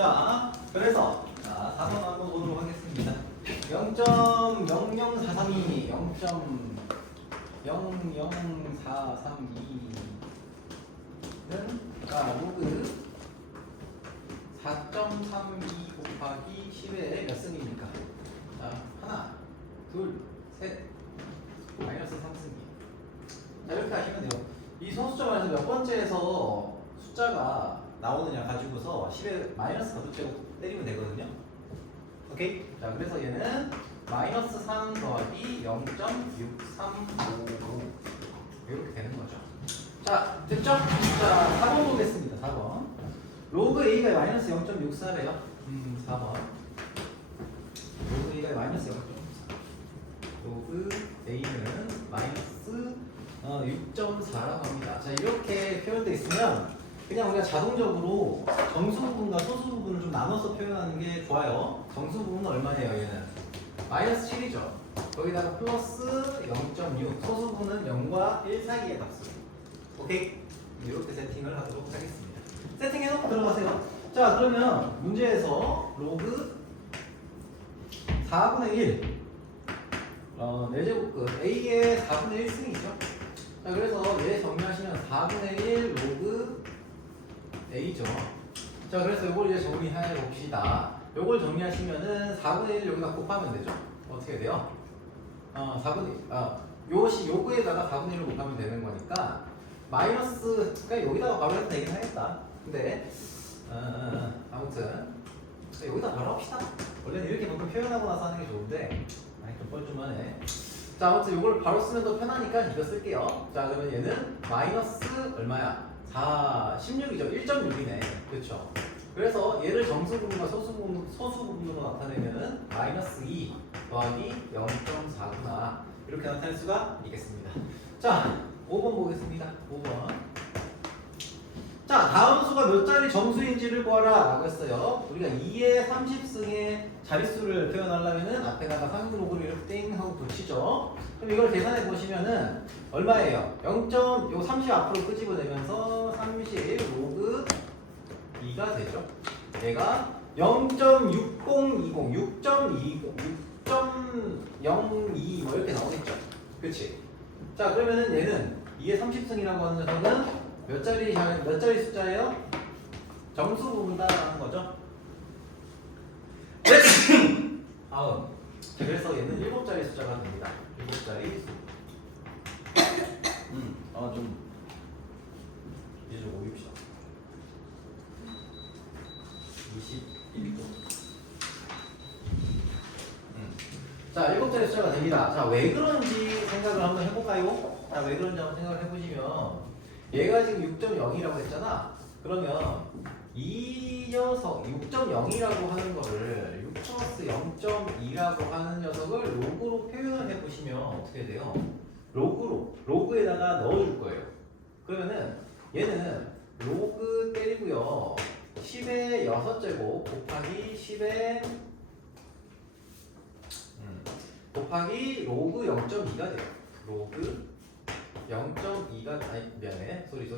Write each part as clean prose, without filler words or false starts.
자, 그래서 4번 한번 보도록 하겠습니다. 0.00432 0.00432는 로그 4.32 곱하기 10의 몇 승입니까? 자, 하나, 둘, 셋, 마이너스 3승이. 자, 이렇게 하시면 돼요. 이 소수점에서 몇 번째에서 숫자가 나오느냐 가지고서 10에 마이너스 거듭제곱 때리면 되거든요. 오케이? 자, 그래서 얘는 마이너스 3 더하기 0.6355 이렇게 되는 거죠. 자, 됐죠? 자, 4번 보겠습니다. 4번. 로그 A가 마이너스 0.64래요. 4번. 로그 A가 마이너스 0.64. 로그 A는 마이너스 6.4라고 합니다. 자, 이렇게 표현되어 있으면 그냥 우리가 자동적으로 정수 부분과 소수 부분을 좀 나눠서 표현하는 게 좋아요. 정수 부분은 얼마예요? 얘는 마이너스 7이죠. 거기다가 플러스 0.6. 소수 부분은 0과 1 사이의 값으로. 오케이? 이렇게 세팅을 하도록 하겠습니다. 세팅해놓고 들어가세요. 자, 그러면 문제에서 로그 4분의 1 4제곱끝 A의 4분의 1승이죠. 자, 그래서 얘 정리하시면 4분의 1 로그 A죠. 자, 그래서 이걸 이제 정리해 봅시다. 이걸 정리하시면은 4분의 1 여기다 곱하면 되죠. 어떻게 돼요? 4분의 요거에다가 4분의 1을 곱하면 되는 거니까 마이너스, 그러니까 여기다가 바로 해도 되긴 하겠다. 근데 아무튼 여기다 바로 합시다. 원래는 이렇게 보통 표현하고 나서 하는 게 좋은데 좀 뻘쭘하네. 자, 아무튼 이걸 바로 쓰면 더 편하니까 이거 쓸게요. 자, 그러면 얘는 마이너스 얼마야? 16이죠. 1.6이네. 그렇죠. 그래서 얘를 정수 부분과 소수 부분으로 나타내면은 마이너스 2 더하기 0.4구나. 이렇게 나타낼 수가 있겠습니다. 자, 5번 보겠습니다. 5번. 자, 다음 수가 몇 자리 정수인지를 구하라 라고 했어요. 우리가 2의 30승의 자릿수를 표현하려면은 앞에다가 상수로그를 이렇게 땡 하고 붙이죠. 그럼 이걸 계산해 보시면은 얼마예요? 요 30 앞으로 끄집어내면서 30 로그 2가 되죠. 얘가 0.6020, 6.02 뭐 이렇게 나오겠죠. 그치? 자, 그러면은 얘는 2의 30승이라고 하는 녀석은 몇 자리 숫자예요? 정수 부분다라는 거죠. 아홉. 그래서 얘는 7자리 숫자가 됩니다. 7자리 수. 좀 이제 좀 올립시다. 21도. 자, 7자리 숫자가 됩니다. 자, 왜 그런지 생각을 한번 해볼까요? 자, 왜 그런지 한번 생각을 해보시면 얘가 지금 6.0이라고 했잖아. 그러면 이 녀석 6.0이라고 하는 거를 6 플러스 0.2라고 하는 녀석을 로그로 표현을 해보시면 어떻게 돼요? 로그에다가 넣어줄 거예요. 그러면은 얘는 로그 때리고요. 10의 6제곱 곱하기 10의 곱하기 로그 0.2가 돼요. 로그 0.2가 미안해. 소리.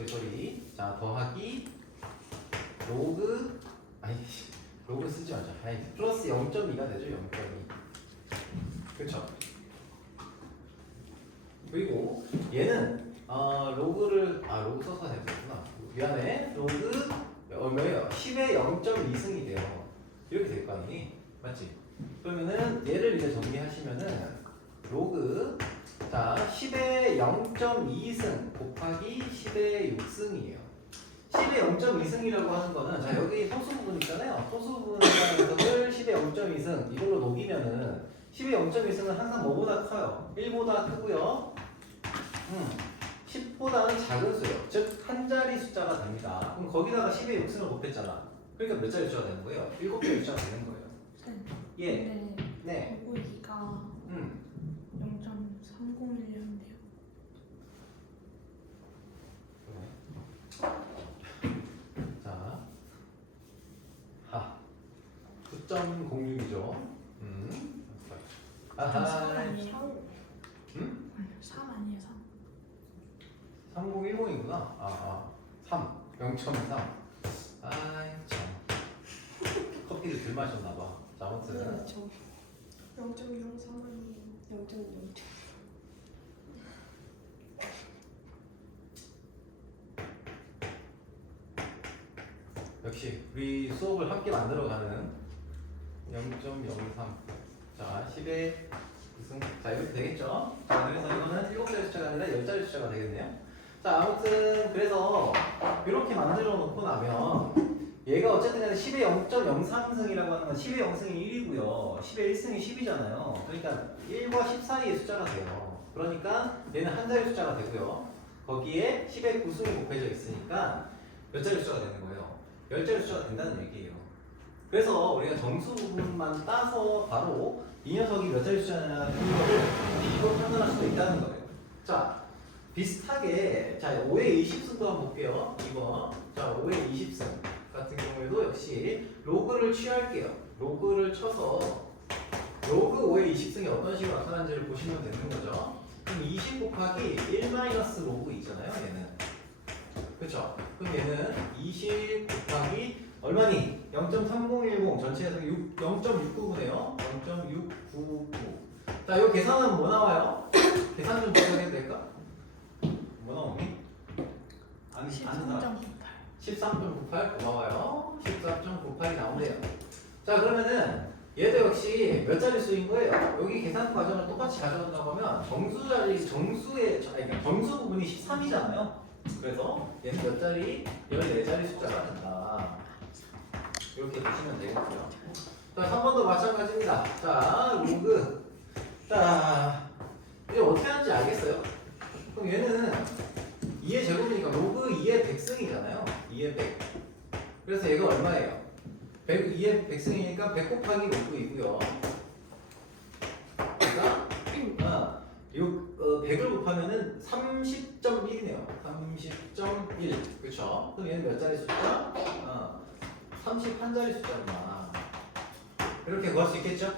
자, 더하기 로그 로그 쓰지 말자. 플러스 0.2가 되죠. 0.2. 그렇죠? 그리고 얘는 로그 써서 됐구나. 미안해. 로그 얼마예요? 10의 0.2승이 돼요. 이렇게 될 거 아니니? 맞지? 그러면은 얘를 이제 정리하시면은 로그 자 10의 0.2승 곱하기 10의 6승이에요. 10의 0.2승이라고 하는 거는 자 여기 소수 부분 있잖아요. 소수 부분이라는 녀석을 10의 0.2승 이걸로 녹이면은 10의 0.2승은 항상 뭐보다 커요? 1보다 크고요. 10보다는 작은 수예요. 즉 한 자리 숫자가 됩니다. 그럼 거기다가 10의 6승을 곱했잖아. 그러니까 몇 자리 숫자가 되는 거예요? 7자리 숫자가 되는 거예요. 예. 네. 로그이가 0.301이었는데요. 자, 9.06이죠. 아하. 3 아니에요? 3 아니에요? 3. 3010이구나. 3. 0.3. 아이 참. 커피 덜 마셨나봐. 자, 아무튼. 그렇죠. 0.03은 0.0. 역시 우리 수업을 함께 만들어가는 0.03. 자, 10의 무슨 자 이렇게 되겠죠? 자, 그래서 이거는 7자리 숫자가 아니라 10자리 숫자가 되겠네요. 자, 아무튼 그래서 이렇게 만들어 놓고 나면 얘가 어쨌든 간에 10의 0.03승이라고 하는 건 10의 0승이 1이고요. 10의 1승이 10이잖아요. 그러니까 1과 10 사이의 숫자가 돼요. 그러니까 얘는 한 자리 숫자가 되고요. 거기에 10의 9승이 곱해져 있으니까 몇 자리 숫자가 되는 거예요? 10자리 숫자가 된다는 얘기예요. 그래서 우리가 정수 부분만 따서 바로 이 녀석이 몇 자리 숫자냐는 거를 비교로 판단할 수도 있다는 거예요. 자, 비슷하게 자 5의 20승도 한번 볼게요. 이거 자 5의 20승 같은 경우에도 역시 로그를 취할게요. 로그를 쳐서 로그 5의 20승이 어떤 식으로 나타나는지를 보시면 되는 거죠. 그럼 20 곱하기 1 마이너스 로그 있잖아요. 얘는 그렇죠? 그럼 얘는 20 곱하기 얼마니? 0.3010 전체에서 0.699네요. 0.699. 자, 이 계산은 뭐 나와요? 계산 좀 해도 될까? 뭐 나오니? 아는 사람? 13.98 고마워요. 14.98이 나온대요. 자, 그러면은 얘도 역시 몇 자리 수인 거예요? 여기 계산 과정을 똑같이 가져온다고 하면 정수 부분이 13이잖아요. 그래서 얘는 몇 자리? 14자리 숫자가 된다. 이렇게 보시면 되겠고요. 자, 3번도 마찬가지입니다. 자, 로그. 자, 이제 어떻게 하는지 알겠어요? 그럼 얘는 2의 제곱이니까 로그 2의 100승이잖아요. 2의 100. 그래서 얘가 얼마예요? 2의 100승이니까 100 곱하기 로그이고요. 그러니까 100을 곱하면은 30.1이네요. 30.1. 그렇죠? 그럼 얘는 몇 자리 숫자? 31자리 숫자구나. 이렇게 구할 수 있겠죠?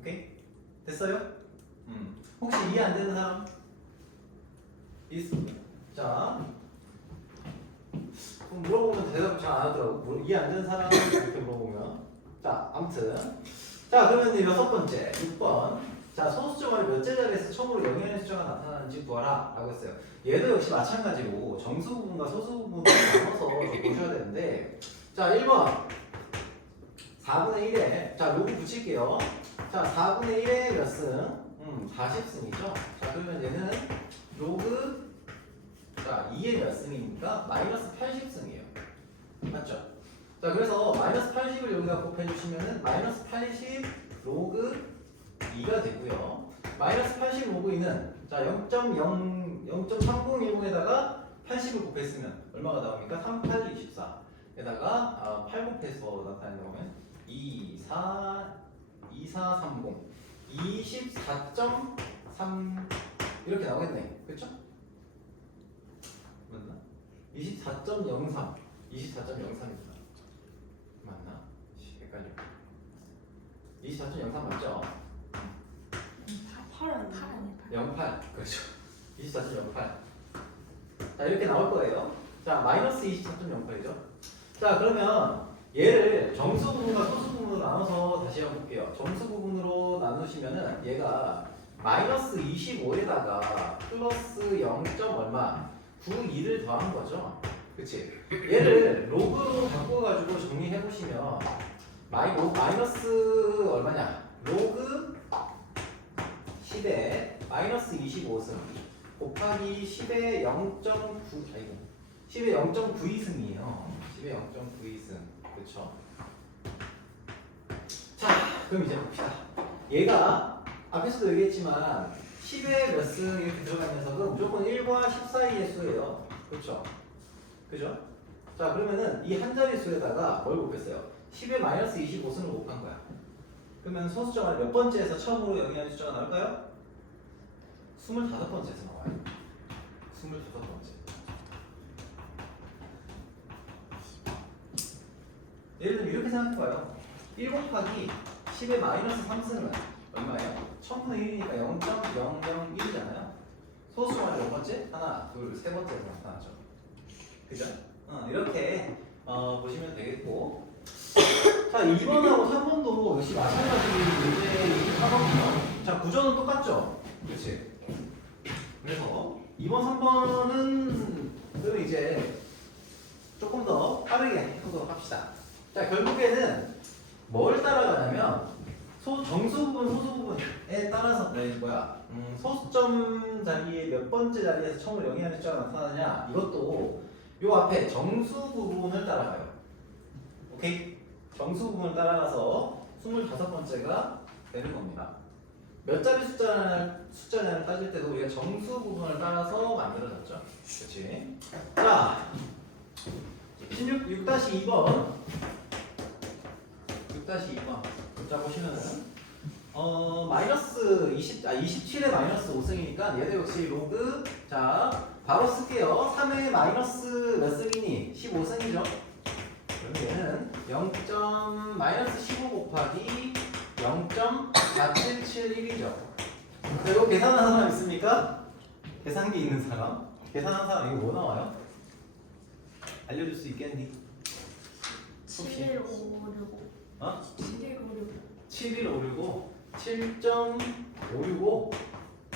오케이? 됐어요? 혹시 이해 안 되는 사람? 있습니다. 자, 그럼 물어보면 대답 잘 안 하더라고. 이해 안 되는 사람 이렇게 물어보면. 자, 아무튼. 자, 그러면 이제 6번째, 6번. 자, 소수점을 몇 자리에서 처음으로 영의하는 숫자가 나타나는지 구하라 라고 했어요. 얘도 역시 마찬가지로 정수 부분과 소수 부분을 나눠서 보셔야 되는데, 자, 1번 4분의 1에 자 로그 붙일게요. 자, 4분의 1에 몇 승? 40승이죠. 자, 그러면 얘는 로그 자 2에 몇 승입니까? 마이너스 80승이에요. 맞죠? 자, 그래서 마이너스 80을 여기다 곱해주시면은 마이너스 80 로그 2가 되고요. 마이너스 80 로그 2는 자 0.3010에다가 80을 곱했으면 얼마가 나옵니까? 38, 24에다가 8 곱해서 나타낸다고 하면 2430 24.3 이렇게 나오겠네. 그렇죠? 맞나? 24.03 24.03입니다. 맞나? 헷갈려. 24.03 맞죠? 8 아니에요? 08 그렇죠. 24.08. 자, 이렇게 나올 거예요. 자, 마이너스 24.08이죠. 자, 그러면 얘를 정수 부분과 소수 부분으로 나눠서 다시 한번 볼게요. 정수 부분으로 나누시면은 얘가 마이너스 25에다가 플러스 0. 얼마 92를 더한 거죠. 그치? 얘를 로그로 바꿔가지고 정리해 보시면 마이너스 얼마냐? 로그 10에 마이너스 25승 곱하기 10의 0.9 아이고 10의 0.92승이에요. 10의 0.92승 그렇죠? 자, 그럼 이제 봅시다. 얘가 앞에서도 얘기했지만 10의 몇 승 이렇게 들어간 녀석은 무조건 1과 10 사이의 수예요. 그렇죠? 그죠? 자, 그러면은 이 한 자리 수에다가 뭘 곱했어요? 10의 마이너스 25승을 곱한 거야. 그러면 소수점을 몇 번째에서 처음으로 영위하는 숫자가 나올까요? 25번째에서 나와요. 25번째. 예를 들면 이렇게 생각해봐요. 1 곱하기 10의 마이너스 3승은 얼마예요? 1000분의 1이니까 0.001이잖아요. 소수점을 몇 번째? 하나, 둘, 세 번째에서 나타나죠. 그죠? 이렇게 보시면 되겠고, 자, 2번하고 3번도 역시 마찬가지 문제이긴 하거든요. 자, 구조는 똑같죠? 그렇지? 그래서 2번, 3번은 그럼 이제 조금 더 빠르게 하도록 합시다. 자, 결국에는 뭘 따라가냐면 정수 부분, 소수 부분에 따라서 소수점 자리에 몇 번째 자리에서 처음으로 영의하는 숫자가 나타나느냐, 이것도 요 앞에 정수 부분을 따라가요. 오케이? 정수 부분을 따라가서 25번째가 되는 겁니다. 몇 자리 숫자냐를 따질 때도 우리가 정수 부분을 따라서 만들어졌죠. 그렇지? 자, 6-2번. 6-2번. 자, 보시면은 마이너스 27에 마이너스 5승이니까 얘도 역시 로그. 자, 바로 쓸게요. 3에 마이너스 몇 승이니? 15승이죠. 그럼 얘는 0.-15 곱하기 0.4771이죠. 자, 이거 계산하는 사람 있습니까? 계산기 있는 사람? 계산하는 사람 이거 뭐 나와요? 알려줄 수 있겠니? 7156. 어? 7156. 7156, 7.565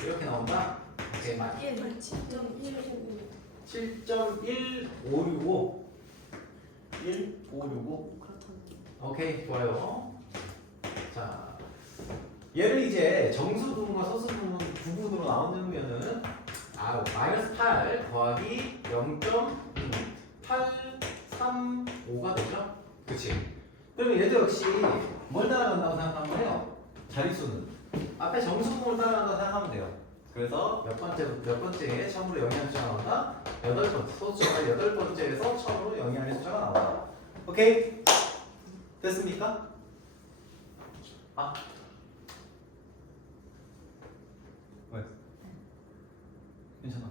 이렇게 나온다. 오케이, 맞. 7.155. 7.1565 1565. 오케이, 좋아요. 자, 얘를 이제 정수 부분과 소수 부분 구분으로 나누면은 마이너스 8 더하기 0.835가 되죠? 그치? 그러면 얘도 역시 뭘 따라간다고 생각하면 돼요? 자릿수는 앞에 정수 부분을 따라간다고 생각하면 돼요. 그래서 몇 번째에 처음으로 영의하는 숫자가 나온다? 8번째, 소수가 8번째에서 처음으로 영의하는 숫자가 나온다. 오케이? 됐습니까? 왜? 괜찮아.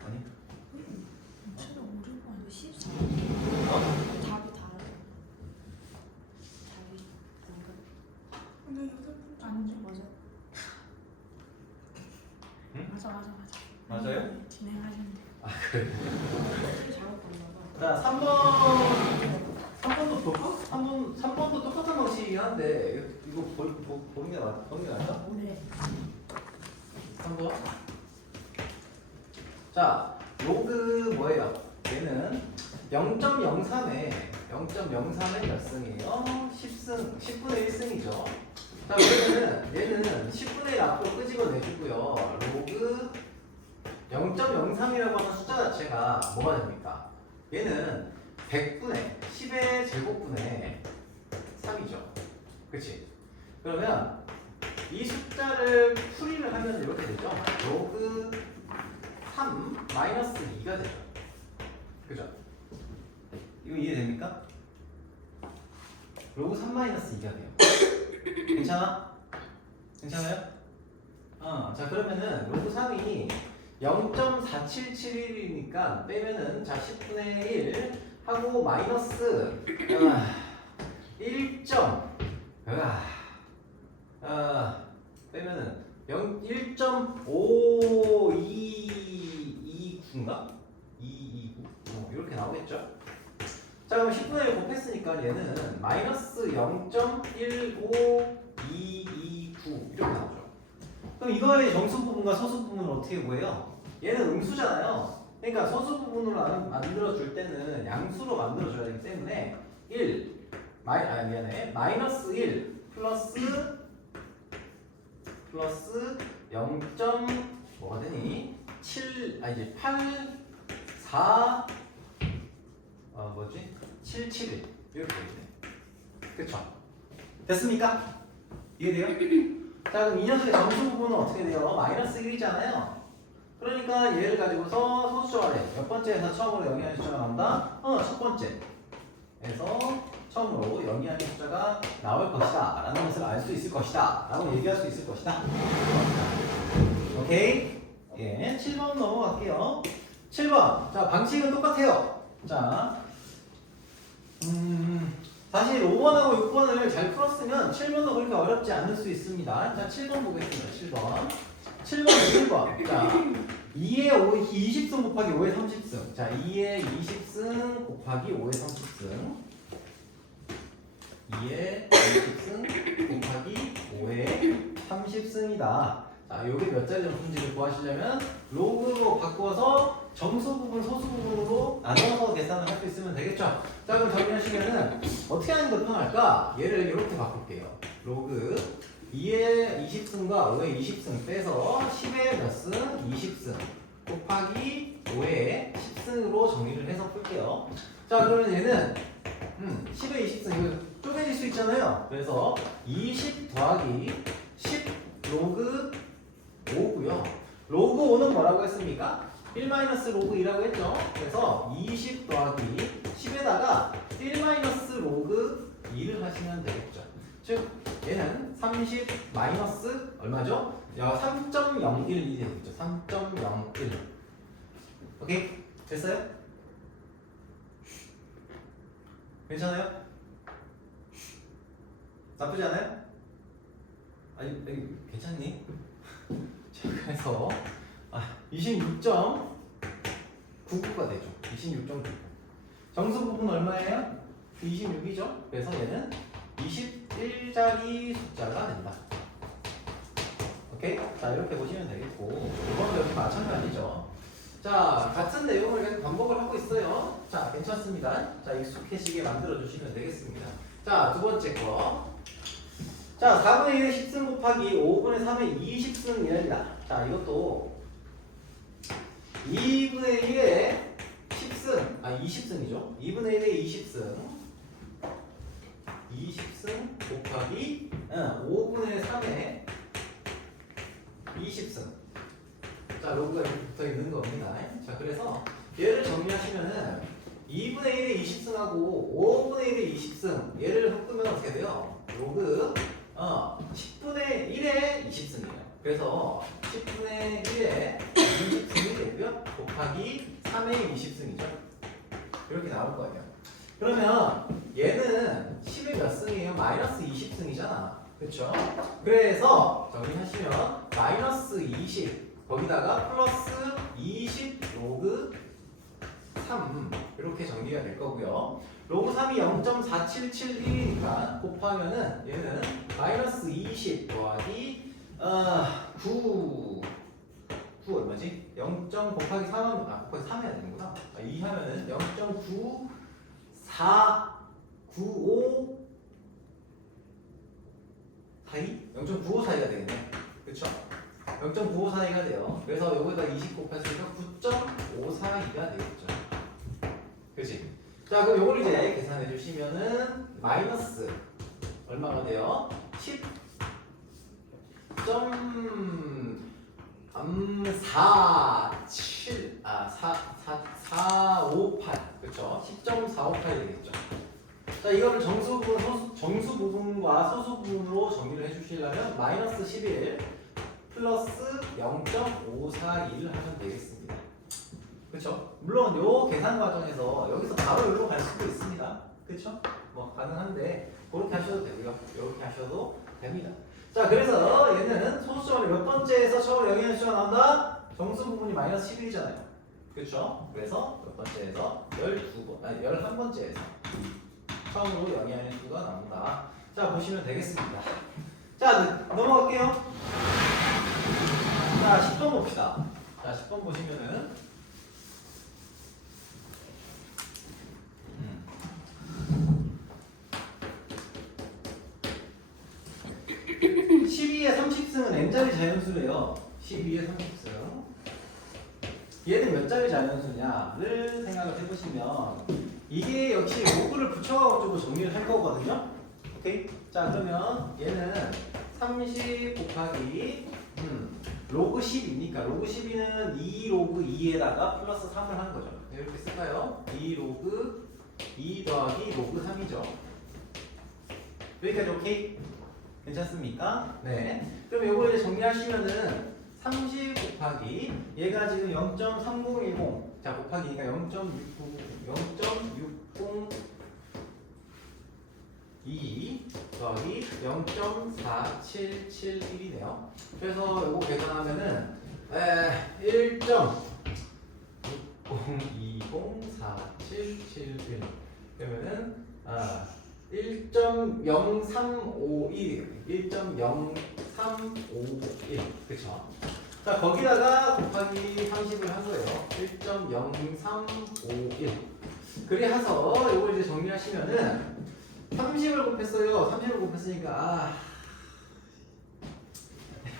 아니? 756 아니고 14. 답이 다르네. 답이 뭔가. 근데 8번째 아니지? 맞아. 응? 맞아. 맞아요? 진행하시면 돼요. 그래. 잘못 봤나 봐. 자, 3번도 똑같은 방식이긴 한데 이거 보는 게 낫다? 네. 3번. 자, 로그 뭐예요? 얘는 0.03에 몇 승이에요? 10승, 10분의 1승이죠. 자, 그러면은 얘는 10분의 1 앞으로 끄집어내주고요. 로그 0.03이라고 하는 숫자 자체가 뭐가 됩니까? 얘는 100분의 10의 제곱분의 3이죠. 그치? 그러면 이 숫자를 풀이를 하면 이렇게 되죠. 로그 3 마이너스 2가 되죠. 그죠? 이거 이해됩니까? 로그 3 마이너스 2가 돼요. 괜찮아? 괜찮아요? 자, 그러면은 로그 3이 0.4771이니까 빼면은 자 10분의 1 하고 마이너스 1. 빼면은 1.5229인가? 229 이렇게 나오겠죠? 자, 그럼 10분의 1 곱했으니까 얘는 마이너스 0.15229 이렇게 나오죠. 그럼 이거의 정수 부분과 소수 부분을 어떻게 구해요? 얘는 음수잖아요. 그러니까 소수 부분으로 만들어줄 때는 양수로 만들어줘야 되기 때문에 마이너스 1 플러스 0. 뭐가 되니? 8 4 771 이렇게 되겠네. 그쵸? 됐습니까? 이해돼요? 자, 그럼 이 녀석의 정수 부분은 어떻게 돼요? 마이너스 1이잖아요. 그러니까 얘를 가지고서 소수점 아래 몇 번째에서 처음으로 영의하는 숫자가 나온다? 첫 번째에서 처음으로 영의하는 숫자가 나올 것이다 라는 것을 알 수 있을 것이다 라고 얘기할 수 있을 것이다. 오케이? 예, 7번 넘어갈게요. 7번. 자, 방식은 똑같아요. 자, 사실 5번하고 6번을 잘 풀었으면 7번도 그렇게 어렵지 않을 수 있습니다. 자, 7번 보겠습니다. 7번. 자, 2에 20승 곱하기 5에 30승. 자, 2에 20승 곱하기 5에 30승. 2에 20승 곱하기 5에 30승이다. 자, 요게 몇 자리 정수인지를 구하시려면 로그로 바꿔서 정수 부분, 소수 부분으로 나눠서 계산을 할 수 있으면 되겠죠? 자, 그럼 정리하시면은 어떻게 하는 게 편할까? 얘를 이렇게 바꿀게요. 로그 2의 20승과 5의 20승 빼서 10의 몇 승? 20승 곱하기 5의 10승으로 정리를 해서 풀게요. 자, 그러면 얘는 10의 20승 이거 쪼개질 수 있잖아요. 그래서 20 더하기 10 로그 5고요. 로그 5는 뭐라고 했습니까? 1 로그 2라고 했죠. 그래서 20 더하기 10에다가 1 로그 2를 하시면 되겠죠. 즉 얘는 30 마이너스 얼마죠? 3.01이 되겠죠. 3.01. 오케이? 됐어요? 괜찮아요? 나쁘지 않아요? 아니 괜찮니? 자, 그래서 26.99가 되죠. 26.99. 정수 부분 얼마예요? 26이죠. 그래서 얘는 21자리 숫자가 된다. 오케이? 자, 이렇게 보시면 되겠고 이번 여기 마찬가지죠. 자, 같은 내용을 계속 반복을 하고 있어요. 자, 괜찮습니다. 자, 익숙해지게 만들어 주시면 되겠습니다. 자, 두 번째 거. 자, 4분의 1의 10승 곱하기 5분의 3의 20승이랍니다. 자, 이것도 2분의 1의 10승, 20승이죠. 2분의 1의 20승 20승 곱하기 5분의 3의 20승. 자, 로그가 이렇게 붙어 있는 겁니다. 자, 그래서 얘를 정리하시면은 2분의 1의 20승하고 5분의 1의 20승 얘를 섞으면 어떻게 돼요? 로그 10분의 1의 20승이에요. 그래서 10분의 1의 20승이 되고요. 곱하기 3의 20승이죠. 이렇게 나올 거예요. 그러면 얘는 10의 몇 승이에요? 마이너스 20승이잖아. 그렇죠? 그래서 정리하시면 마이너스 20 거기다가 플러스 20 로그 3 이렇게 정리가 될 거고요. 로그 3이 0.4771이니까 곱하면은 얘는 마이너스 20 더하기 9 얼마지? 0. 곱하기 3 하면 곱하기 3 해야 되는구나. 2 하면은 0.9495 사이? 0.95 사이가 되겠네. 그쵸? 0.95 사이가 돼요. 그래서 여기다 20 곱했으니까 9.542가 되겠죠. 그치? 자, 그럼 요걸 이제 계산해 주시면은 마이너스 얼마가 돼요? 458 그쵸? 10.458 되겠죠. 자, 이거를 정수 부분과 소수 부분으로 정리를 해주시려면 마이너스 11 플러스 0.541을 하시면 되겠습니다. 그쵸? 물론 요 계산 과정에서 여기서 바로 여기로 갈 수도 있습니다. 그쵸? 뭐 가능한데 그렇게 하셔도 되고요. 이렇게 하셔도 됩니다. 자, 그래서 얘는 소수점의 몇 번째에서 처음으로 영향의 수가 나온다? 정수 부분이 마이너스 11이잖아요. 그쵸? 그래서 몇 번째에서 11번째에서 처음으로 영향의 수가 나온다. 자, 보시면 되겠습니다. 자, 넘어갈게요. 자, 10번 봅시다. 자, 10번 보시면은 12의 30승은 n자리 자연수래요. 12의 30승. 얘는 몇 자리 자연수냐를 생각을 해보시면 이게 역시 로그를 붙여가지고 정리를 할 거거든요. 오케이? 자, 그러면 얘는 30 곱하기 로그 10이니까 로그 12는 2 로그 2에다가 플러스 3을 하는 거죠. 이렇게 쓸까요? 2 로그 2 더하기 로그 3이죠. 여기까지 오케이? 괜찮습니까? 네. 그럼 요걸 이제 정리하시면은 30 곱하기 얘가 지금 0.3010 자 곱하기니까 0.602 더하기 0.4771이네요. 그래서 요거 계산하면은 1.6020471 그러면은 1.0351 1.0351 그쵸? 자 거기다가 곱하기 30을 한 거예요. 1.0351 그래서 이걸 이제 정리하시면은 30을 곱했어요. 30을 곱했으니까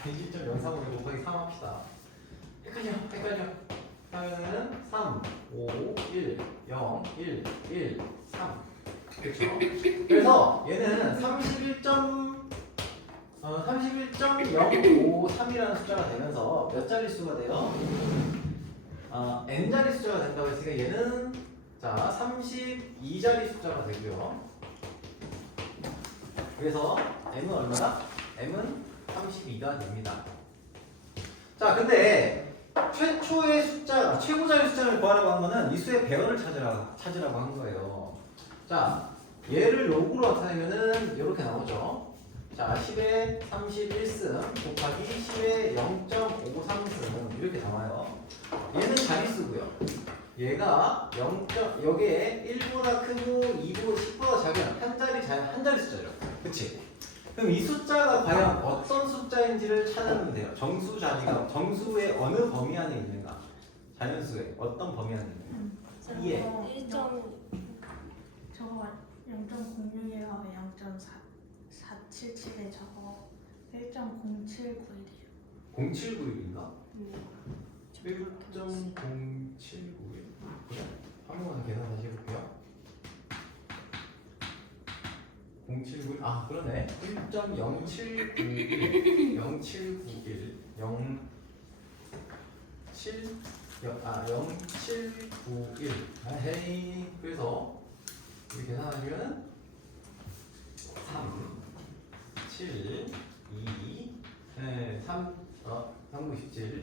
1.035를 곱하기 3 합시다. 헷갈려. 하면은 3, 5, 1, 0, 1, 1, 3. 그렇죠? 그래서 얘는 31.053이라는 숫자가 되면서 몇 자릿수가 돼요? n자리 숫자가 된다고 했으니까 얘는 자 32자리 숫자가 되고요. 그래서 m은 얼마나? m은 32가 됩니다. 자, 근데 최초의 숫자, 최고자리 숫자를 구하라고 한 거는 이 수의 배열을 찾으라고 한 거예요. 자, 얘를 로그로 나타내면은 이렇게 나오죠. 자, 10에 31승 곱하기 10에 0.53승 이렇게 나와요. 얘는 자릿수고요. 얘가 0. 여기에 1보다 크고 2보다 10보다 작은 한 자리 숫자죠. 그치? 그럼 이 숫자가 과연 어떤 숫자인지를 찾으면 돼요. 정수의 어느 범위 안에 있는가? 자연수의 어떤 범위 안에 있는가? 이해. 1. 저거 0.06이랑 0.477에 저거 1.0791이에요. 0791인가? 1.0791. 한 번만 계산 다시 해볼게요. 079 그러네. 1.0791 0791 0791 헤이. 그래서 우리 계산하면 3 7 2 3 397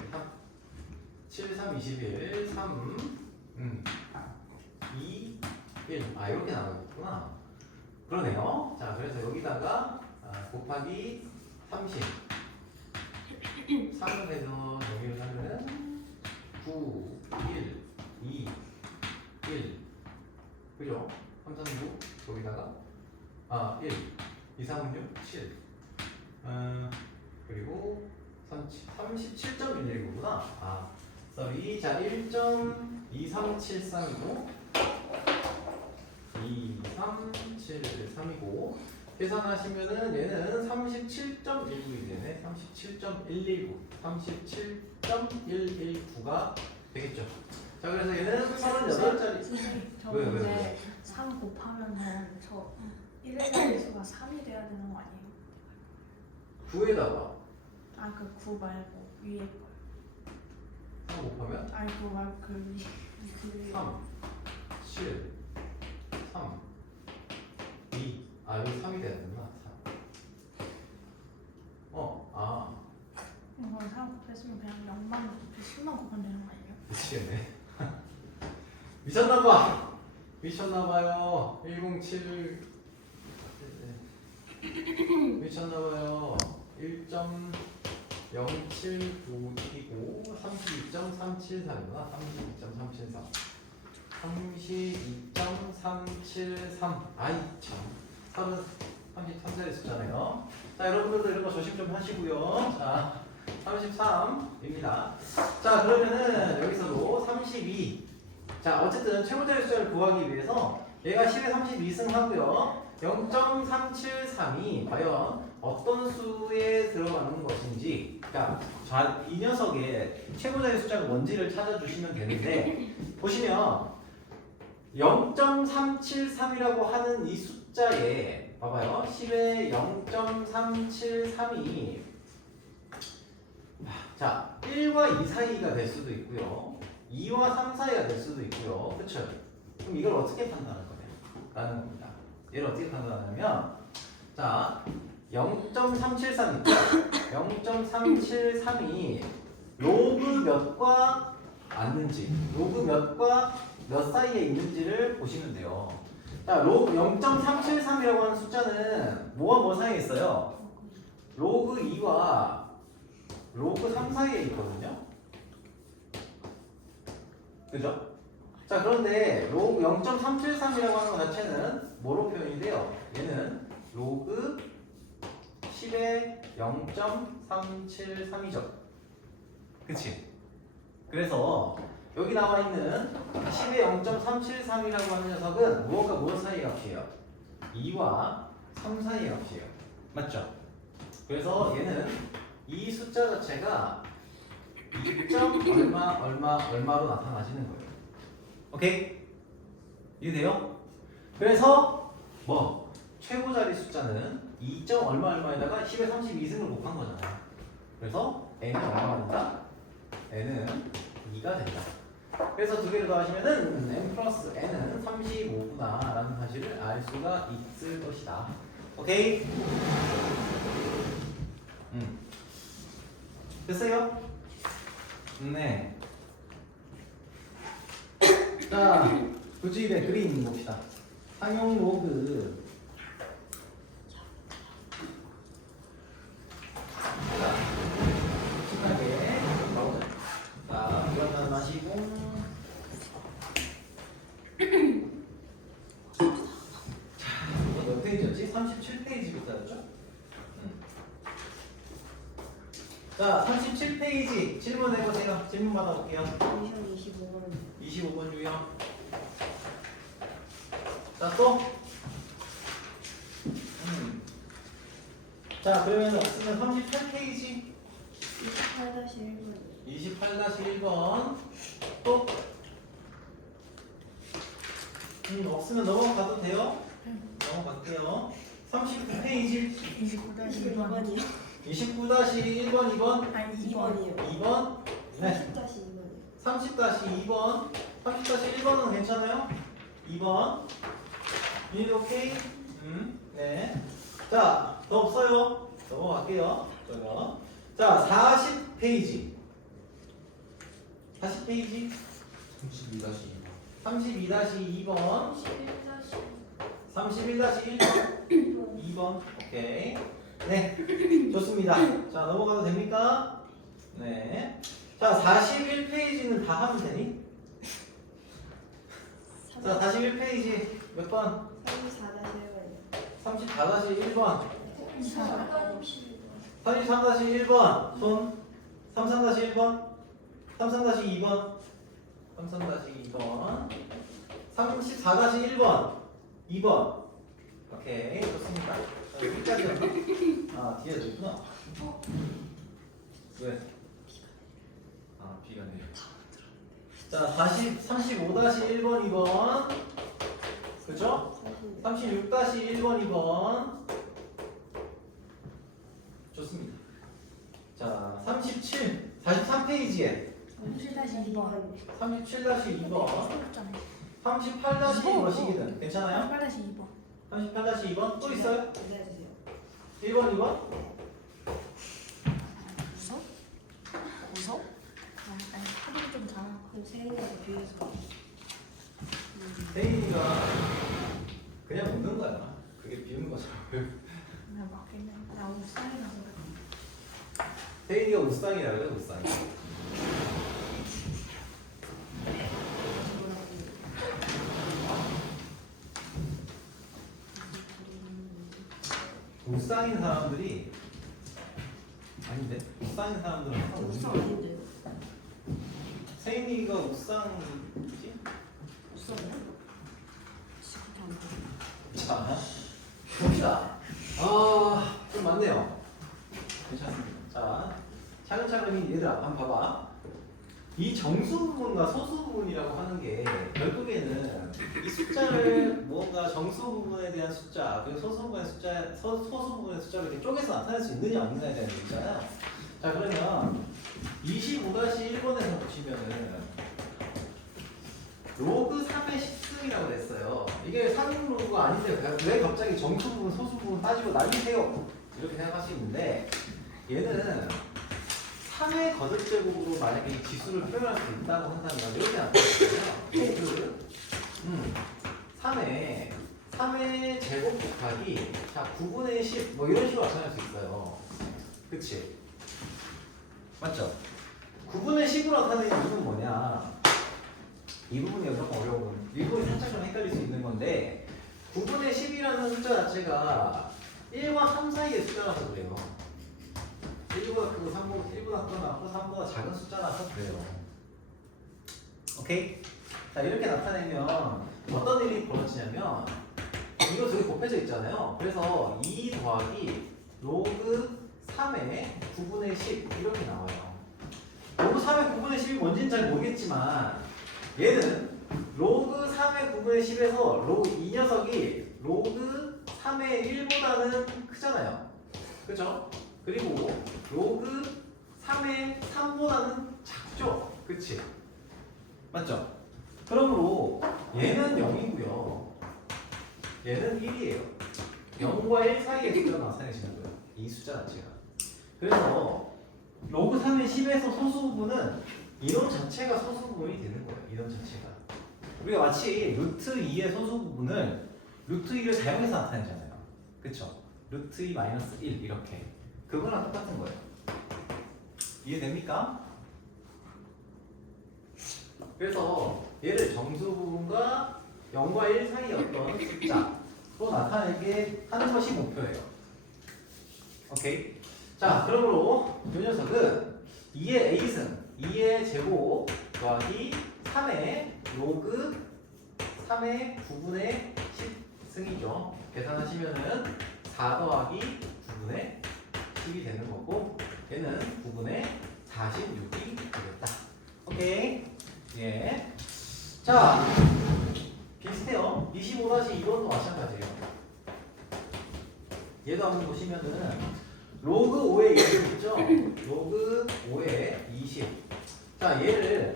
7 3 21 3 2 1 이렇게 나오겠구나. 그러네요. 자, 그래서 여기다가 곱하기 30 3을 해서 정리를 하면은 9 1 2 1 그죠? 3, 3, 6 여기다가 1 2, 3, 6, 7 그리고 37.11이구나. sorry. 자, 1.2373이고 2373이고 계산하시면은 얘는 37.191 되네. 37.119 37.119가 되겠죠. 자, 그래서 얘는 38짜리. 저 왜? 근데 3 곱하면은 저 1의 자릿수가 3이 돼야 되는 거 아니에요? 9에다가 그 9 말고 위에 거. 3 곱하면 아니 그거 말고 그 위에. 3 7 3 2 여기 3이 돼야 되는구나. 3 이거 3 곱했으면 그냥 0만 10만 곱하면 되는 거 아니에요? 미치겠네. 미쳤나봐요. 107 미쳤나봐요. 1.079이고 32.373이구나. 32.373 32.373 참 33자리 숫자네요. 자, 여러분들도 이런 거 조심 좀 하시고요. 자, 33입니다. 자, 그러면은 여기서도 32. 자, 어쨌든 최고자리 숫자를 구하기 위해서 얘가 10에 32승 하고요. 0.373이 과연 어떤 수에 들어가는 것인지, 그러니까 이 녀석의 최고자리 숫자가 뭔지를 찾아주시면 되는데, 보시면 0.373이라고 하는 이 숫자에 봐봐요. 10에 0.373이 자 1과 2 사이가 될 수도 있고요. 2와 3 사이가 될 수도 있고요. 그렇죠? 그럼 이걸 어떻게 판단할 거냐? 라는 겁니다. 얘를 어떻게 판단하냐면 자 0.373 있죠? 0.373이 로그 몇과 맞는지, 로그 몇과 몇 사이에 있는지를 보시면 돼요. 자, 로그 0.373이라고 하는 숫자는 뭐와 뭐 사이에 있어요? 로그 2와 로그 3 사이에 있거든요. 그죠? 자, 그런데 로그 0.373이라고 하는 것 자체는 뭐로 표현이 돼요? 얘는 0.373이죠. 그치? 그래서 여기 나와 있는 10의 0.373이라고 하는 녀석은 무엇과 무엇 사이의 값이에요? 2와 3 사이의 값이에요. 맞죠? 그래서 얘는 이 숫자 자체가 2. 얼마로 나타나지는 거예요. 오케이? 이해돼요? 그래서 뭐 최고 자리 숫자는 2. 얼마에다가 10의 32승을 곱한 거잖아. 그래서 n은 얼마가 된다? n은 2가 된다. 그래서 두 개를 더하시면은 n 플러스 n은 35구나 라는 사실을 알 수가 있을 것이다. 오케이? 됐어요? 네. 자, 구주입의 그림 봅시다. 상용 로그. 자, 신나게 가보자. 자, 이거는 마시고. 자, 이거 몇 페이지였지? 37페이지부터였죠? 자, 37페이지 질문 해보세요. 질문 받아볼게요. 25번 유형. 자, 또. 자, 그러면 없으면 38페이지. 28-1번. 또. 없으면 넘어가도 돼요? 넘어갈게요. 39페이지. 29-1번이요? 29-1번, 2번. 아니 2번이요. 2번. 네. 30-2번이요. 30-2번. 30-1번은 괜찮아요? 2번. 일 오케이? 네. 자, 더 없어요. 넘어갈게요. 그러면. 자, 40페이지. 40페이지. 32-2번 32-2번. 31-1번. 2번. 오케이. 네. 좋습니다. 자, 넘어가도 됩니까? 네. 자, 41페이지는 다 하면 되니? 자, 41페이지 몇 번? 34-1번이요. 34-1번. 33-1번. 손. 33-1번. 33-2번. 33-2번. 34-1번. 2번. 오케이. 좋습니다. 자, 여기까지였나? 아, 뒤에 있구나. 왜? 아 비가 내려 자, 35-1번, 2번. 그죠? 36-1번, 2번. 좋습니다. 자, 43페이지에 37-2번 37-2번, 새롭잖아요. 38-2번씩이든 괜찮아요? 38-2번 38-2번 또 있어요? 준비해주세요. 1번, 2번? 웃어? 웃어? 아니 하도 좀 잘하고 그럼 세인이한테 비해서. 태인이가 그냥 웃는 거야. 그게 비웃는 거죠. 그냥 맞겠네. 나 웃상이라서 그래. 태인이가 웃상이라 그래, 웃상이. 웃상인 사람들이 아닌데? 웃상인 사람들은 항상 웃는 우상 거야. 아닌데. 세인이가 웃상이지? 우상이야? 지금도 안 돼. 자, 봅시다. 아, 좀 많네요. 괜찮습니다. 자, 차근차근히 얘들아, 한번 봐봐. 이 정수 부분과 소수 부분이라고 하는 게 결국에는 이 숫자를 무언가 정수 부분에 대한 숫자, 그리고 소수 부분의 숫자, 소수 부분의 숫자를 이렇게 쪼개서 나타낼 수 있느냐 없느냐에 대한 얘기잖아요. 자, 그러면 25-1번에서 보시면은 로그 3의 10승이라고 했어요. 이게 상용 로그가 아닌데 왜 갑자기 정수 부분, 소수 부분 따지고 난리세요? 이렇게 생각할 수 있는데 얘는 3의 거듭 제곱으로 만약에 이 지수를 표현할 수 있다고 한다면 이렇게 나타나잖아요. 3의 제곱 곱하기 자 9분의 10 뭐 이런 식으로 나타날 수 있어요. 그치? 맞죠? 9분의 10으로 나타내는 이유는 뭐냐? 이 부분이 조금 어려운 이 부분이 살짝 좀 헷갈릴 수 있는 건데 9분의 10이라는 숫자 자체가 1과 3 사이의 숫자라서 그래요. 1보다 크고 1보다 크거나 3보다 작은 숫자라서 그래요. 오케이? 자, 이렇게 나타내면 어떤 일이 벌어지냐면 이거 두 개 곱해져 있잖아요. 그래서 2 더하기 로그 3의 9분의 10 이렇게 나와요. 로그 3의 9분의 10이 뭔지는 잘 모르겠지만 얘는 로그 3의 9분의 10에서 로그 이 녀석이 로그 3의 1보다는 크잖아요. 그죠? 그리고 로그 3의 3보다는 작죠? 그치? 맞죠? 그러므로 얘는 0이고요. 얘는 1이에요. 0과 1 사이의 숫자가 나타내시는 거예요. 이 숫자 자체가. 그래서 로그 3의 10에서 소수 부분은 이놈 자체가 소수 부분이 되는 거예요. 이놈 자체가. 우리가 마치 루트 2의 소수 부분을 루트 2를 사용해서 나타내잖아요. 그쵸? 루트 2 마이너스 1 이렇게. 그거랑 똑같은 거예요. 이해됩니까? 그래서 얘를 정수 부분과 0과 1 사이의 어떤 숫자로 나타내게 하는 것이 목표예요. 오케이? 자, 그러므로 이 녀석은 2의 a승, 2의 제곱 더하기 3의 로그 3의 9분의 10승이죠. 계산하시면은 4 더하기 9분의 10이 되는 거고 얘는 9분의 46이 되겠다. 오케이? 예. 자, 비슷해요. 25-2번도 마찬가지예요. 얘도 한번 보시면은 로그 5의 20 있죠? 로그 5의 20. 자, 얘를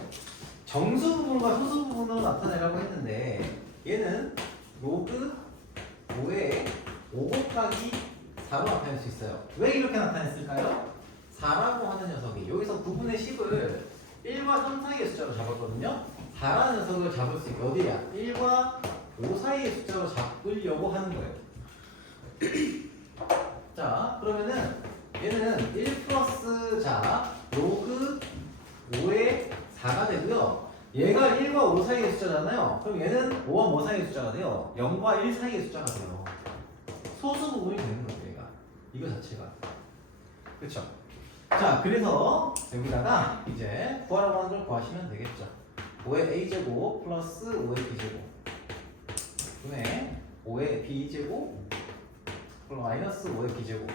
정수 부분과 소수 부분으로 나타내려고 했는데 얘는 로그 5의 5 곱하기 4로 나타낼 수 있어요. 왜 이렇게 나타냈을까요? 4라고 하는 녀석이 여기서 9분의 10을 1과 3 사이의 숫자로 잡았거든요. 4라는 녀석을 잡을 수 있고 어디야? 1과 5 사이의 숫자로 잡으려고 하는 거예요. 자, 그러면은 얘는 1 플러스 자 로그 5의 4가 되고요. 얘가 1과 5 사이의 숫자잖아요. 그럼 얘는 5와 뭐 사이의 숫자가 돼요? 0과 1 사이의 숫자가 돼요. 소수 부분이 되는 거예요, 얘가. 이거 자체가. 그쵸? 자, 그래서 여기다가 이제 구하라고 하는 걸 구하시면 되겠죠. 5의 a제곱 플러스 5의 b제곱 분의 5의 b제곱 마이너스 5의 b제곱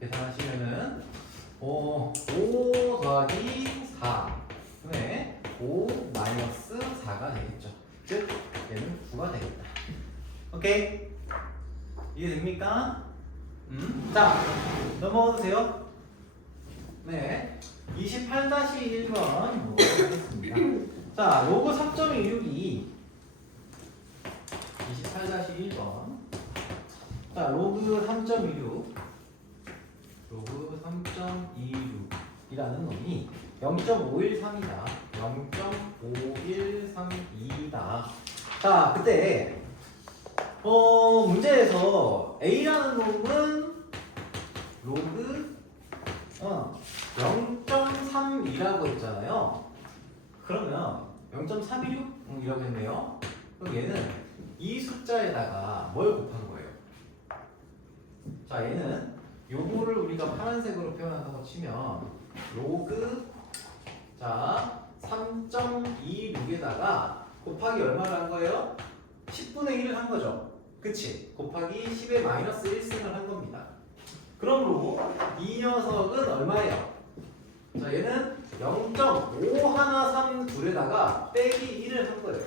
계산하시면은 5 더하기 4 분의 5 마이너스 4가 되겠죠. 즉 얘는 9가 되겠다. 오케이? 이해됩니까? 자, 넘어가 주세요. 네, 28-1번 하겠습니다. 자, 로그 3.26이 28-1번. 자, 로그 3.26 이라는 놈이 0.513이다. 0.513이다. 자, 그때 문제에서 A라는 놈은 로그 0.32라고 했잖아요. 그러면 0.316이라고 했네요. 그럼 얘는 이 숫자에다가 뭘 곱한 거예요? 자, 얘는 요거를 우리가 파란색으로 표현한다고 치면 로그 자 3.26에다가 곱하기 얼마를 한 거예요? 10분의 1을 한 거죠. 그치? 곱하기 10의 마이너스 1승을 한 겁니다. 그러므로 이 녀석은 얼마예요? 자, 얘는 0.5132에다가 빼기 1을 한 거예요.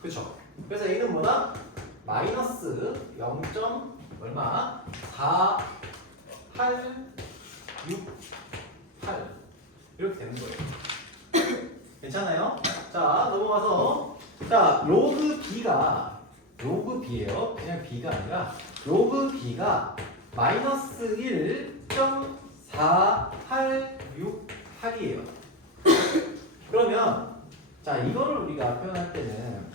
그쵸? 그래서 얘는 뭐다? 마이너스 0. 얼마? 4, 8, 6, 8 이렇게 되는 거예요. 괜찮아요? 자, 넘어가서 자, 로그 B예요. 그냥 B가 아니라 로그 B가 마이너스 1.4868이에요. 그러면 자, 이거를 우리가 표현할 때는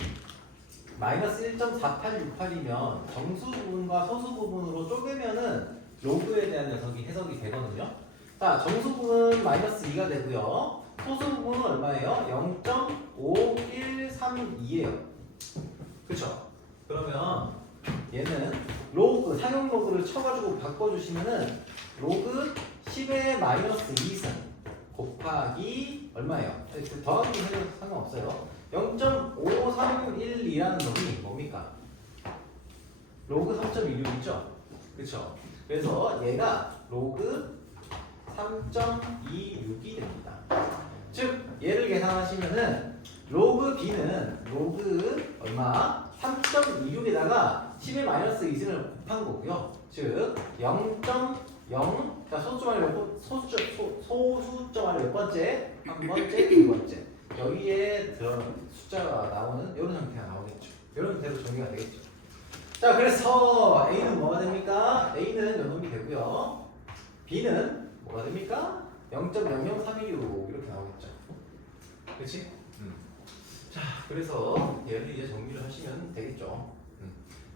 마이너스 1.4868이면 정수 부분과 소수 부분으로 쪼개면은 로그에 대한 녀석이 해석이 되거든요. 자, 정수 부분은 마이너스 2가 되고요. 소수 부분은 얼마예요? 0.5132예요. 그쵸? 그러면 얘는 로그, 상용 로그를 쳐가지고 바꿔주시면은 로그 10의 마이너스 2승 곱하기 얼마예요? 더하기 해도 상관없어요. 0.5312라는 놈이 뭡니까? 로그 3.16이죠? 그쵸? 그래서 얘가 로그 3.26이 됩니다. 즉 얘를 계산하시면은 로그 b는 로그 얼마? 3.26에다가 10의 마이너스 2승을 곱한 거고요. 즉 0.0 자 소수점을 몇 번째? 한 번째, 두 번째. 여기에 숫자가 나오는 이런 형태가 나오겠죠. 이런 형태로 정리가 되겠죠. 자 그래서 A는 뭐가 됩니까? A는 요 놈이 되고요. B는 뭐가 됩니까? 0.00316 이렇게 나오겠죠. 그렇지? 자 그래서 얘를 이제 정리를 하시면 되겠죠.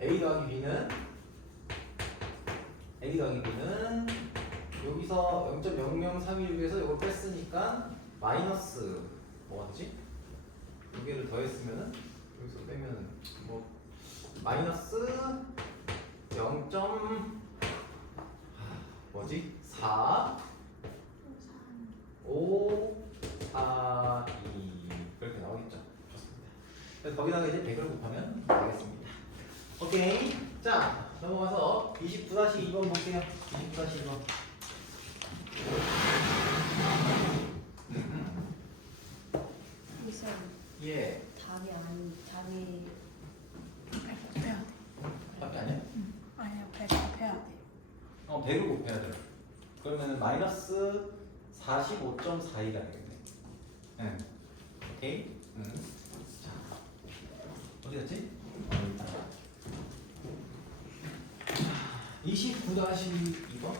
A 더하기 B는 여기서 0.00316에서 이걸 뺐으니까 마이너스 뭐였지? 두 개를 더했으면은 여기서 빼면은 뭐 마이너스 0. 뭐지? 4 5 4 2 그렇게 나오겠죠. 좋습니다. 그래서 거기다가 이제 100을 곱하면 되겠습니다. 오케이. 자 넘어가서 29-2번 볼게요. 29-2번. 있어요. 예. 답이 아니 답이 곱해야 돼. 답이 아니야? 아니요, 곱해야 돼. 100을 곱해야 돼요. 그러면 마이너스 45.42가 되겠네. 네. 오케이. 자, 어디 갔지? 29-2번.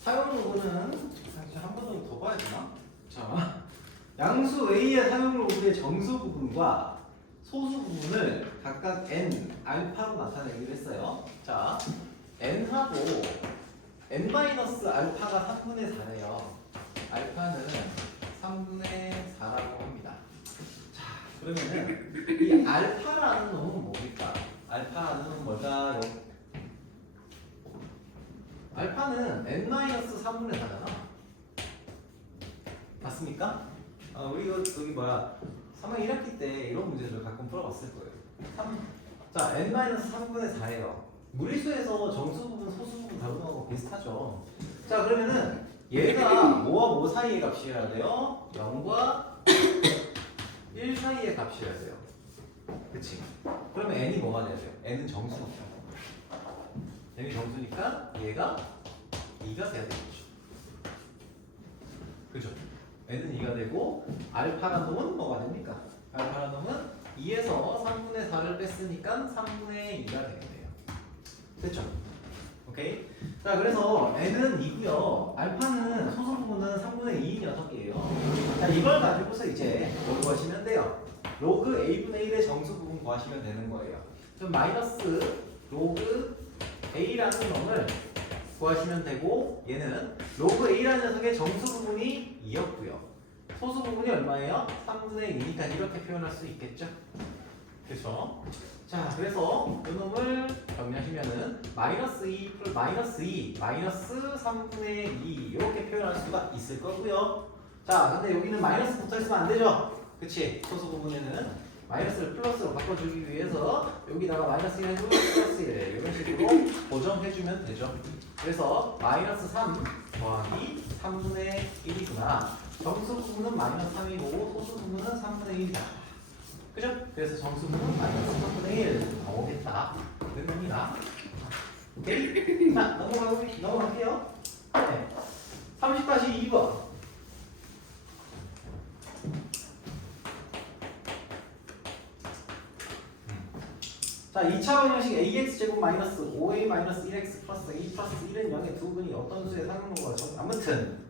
사용 로그는 한 번 더 봐야 되나? 자, 양수 A의 사용 로그의 정수 부분과 소수 부분을 각각 n 알파로 나타내기로 했어요. 자, n하고 n-알파가 3분의 4네요. 알파는 3분의 4라고 합니다. 자, 그러면은 이 알파라는 놈은 뭡니까? 알파라는 놈은 뭘까요? 알파는 n-3분의 4잖아. 맞습니까? 우리 여기 뭐야? 3학 1학기 때 이런 문제들을 가끔 풀어봤을 거예요. 자, n-3분의 4예요. 무리수에서 정수 부분, 소수 부분 다루는 거하고 비슷하죠. 자, 그러면은 얘가 5와 5 사이의 값이어야 돼요. 0과 1 사이의 값이어야 돼요. 그치? 그러면 n이 뭐가 돼야 돼요? n은 정수니까. n이 정수니까 얘가 2가 돼야 되겠죠. 그죠? n은 2가 되고 알파란 놈은 뭐가 됩니까? 알파란 놈은 2에서 3분의 4를 뺐으니까 3분의 2가 되겠네요. 됐죠? 오케이? 자 그래서 n은 2고요. 알파는 소수 부분은 3분의 2인 녀석이에요. 자 이걸 가지고서 이제 뭘 구하시면 돼요? 로그 a분의 1의 정수 부분 구하시면 되는 거예요. 그럼 마이너스 로그 a라는 놈을 구하시면 되고 얘는 로그 a라는 녀석의 정수 부분이 2였고요. 소수 부분이 얼마예요? 3분의 2니까 이렇게 표현할 수 있겠죠? 그렇죠? 자, 그래서 이 놈을 정리하시면은 마이너스 2 플러스 마이너스 2 마이너스 3분의 2 이렇게 표현할 수가 있을 거고요. 자, 근데 여기는 마이너스 붙어 있으면 안 되죠? 그치? 소수 부분에는 마이너스를 플러스로 바꿔주기 위해서 여기다가 마이너스 1 해주고 플러스 1 이런 식으로 고정해주면 되죠. 그래서 마이너스 3 더하기 3분의 1이구나. 정수 부분은 마이너스 3이고 소수 부분은 3분의 1이다. 그죠? 그래서 정수 부분은 마이너스 3분의 1 나오겠다. 는 겁니다. 오케이? 자, 넘어갈게요. 네. 30-2번. 자, 2차원 형식 ax제곱 마이너스 5a 마이너스 1x 플러스 a 플러스 1은 0의 두 근이 어떤 수의 상용로가 아무튼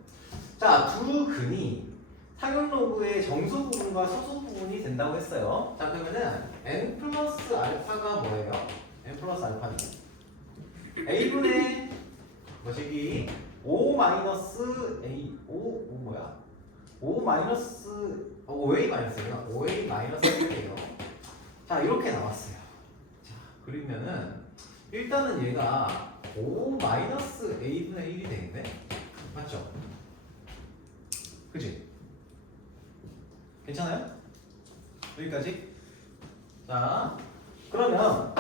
자, 두 근이 상용로그의 정수 부분과 소수 부분이 된다고 했어요. 자, 그러면은 n 플러스 알파가 뭐예요? n 플러스 알파는 a분의 뭐시기 5 마이너스 a 5 뭐야? 5 마이너스 5a 마이너스구나. 5a 마이너스 1이에요. 자, 이렇게 나왔어요. 자, 그러면은 일단은 얘가 5 마이너스 a분의 1이 되겠네? 맞죠? 그치? 괜찮아요? 여기까지? 자, 그러면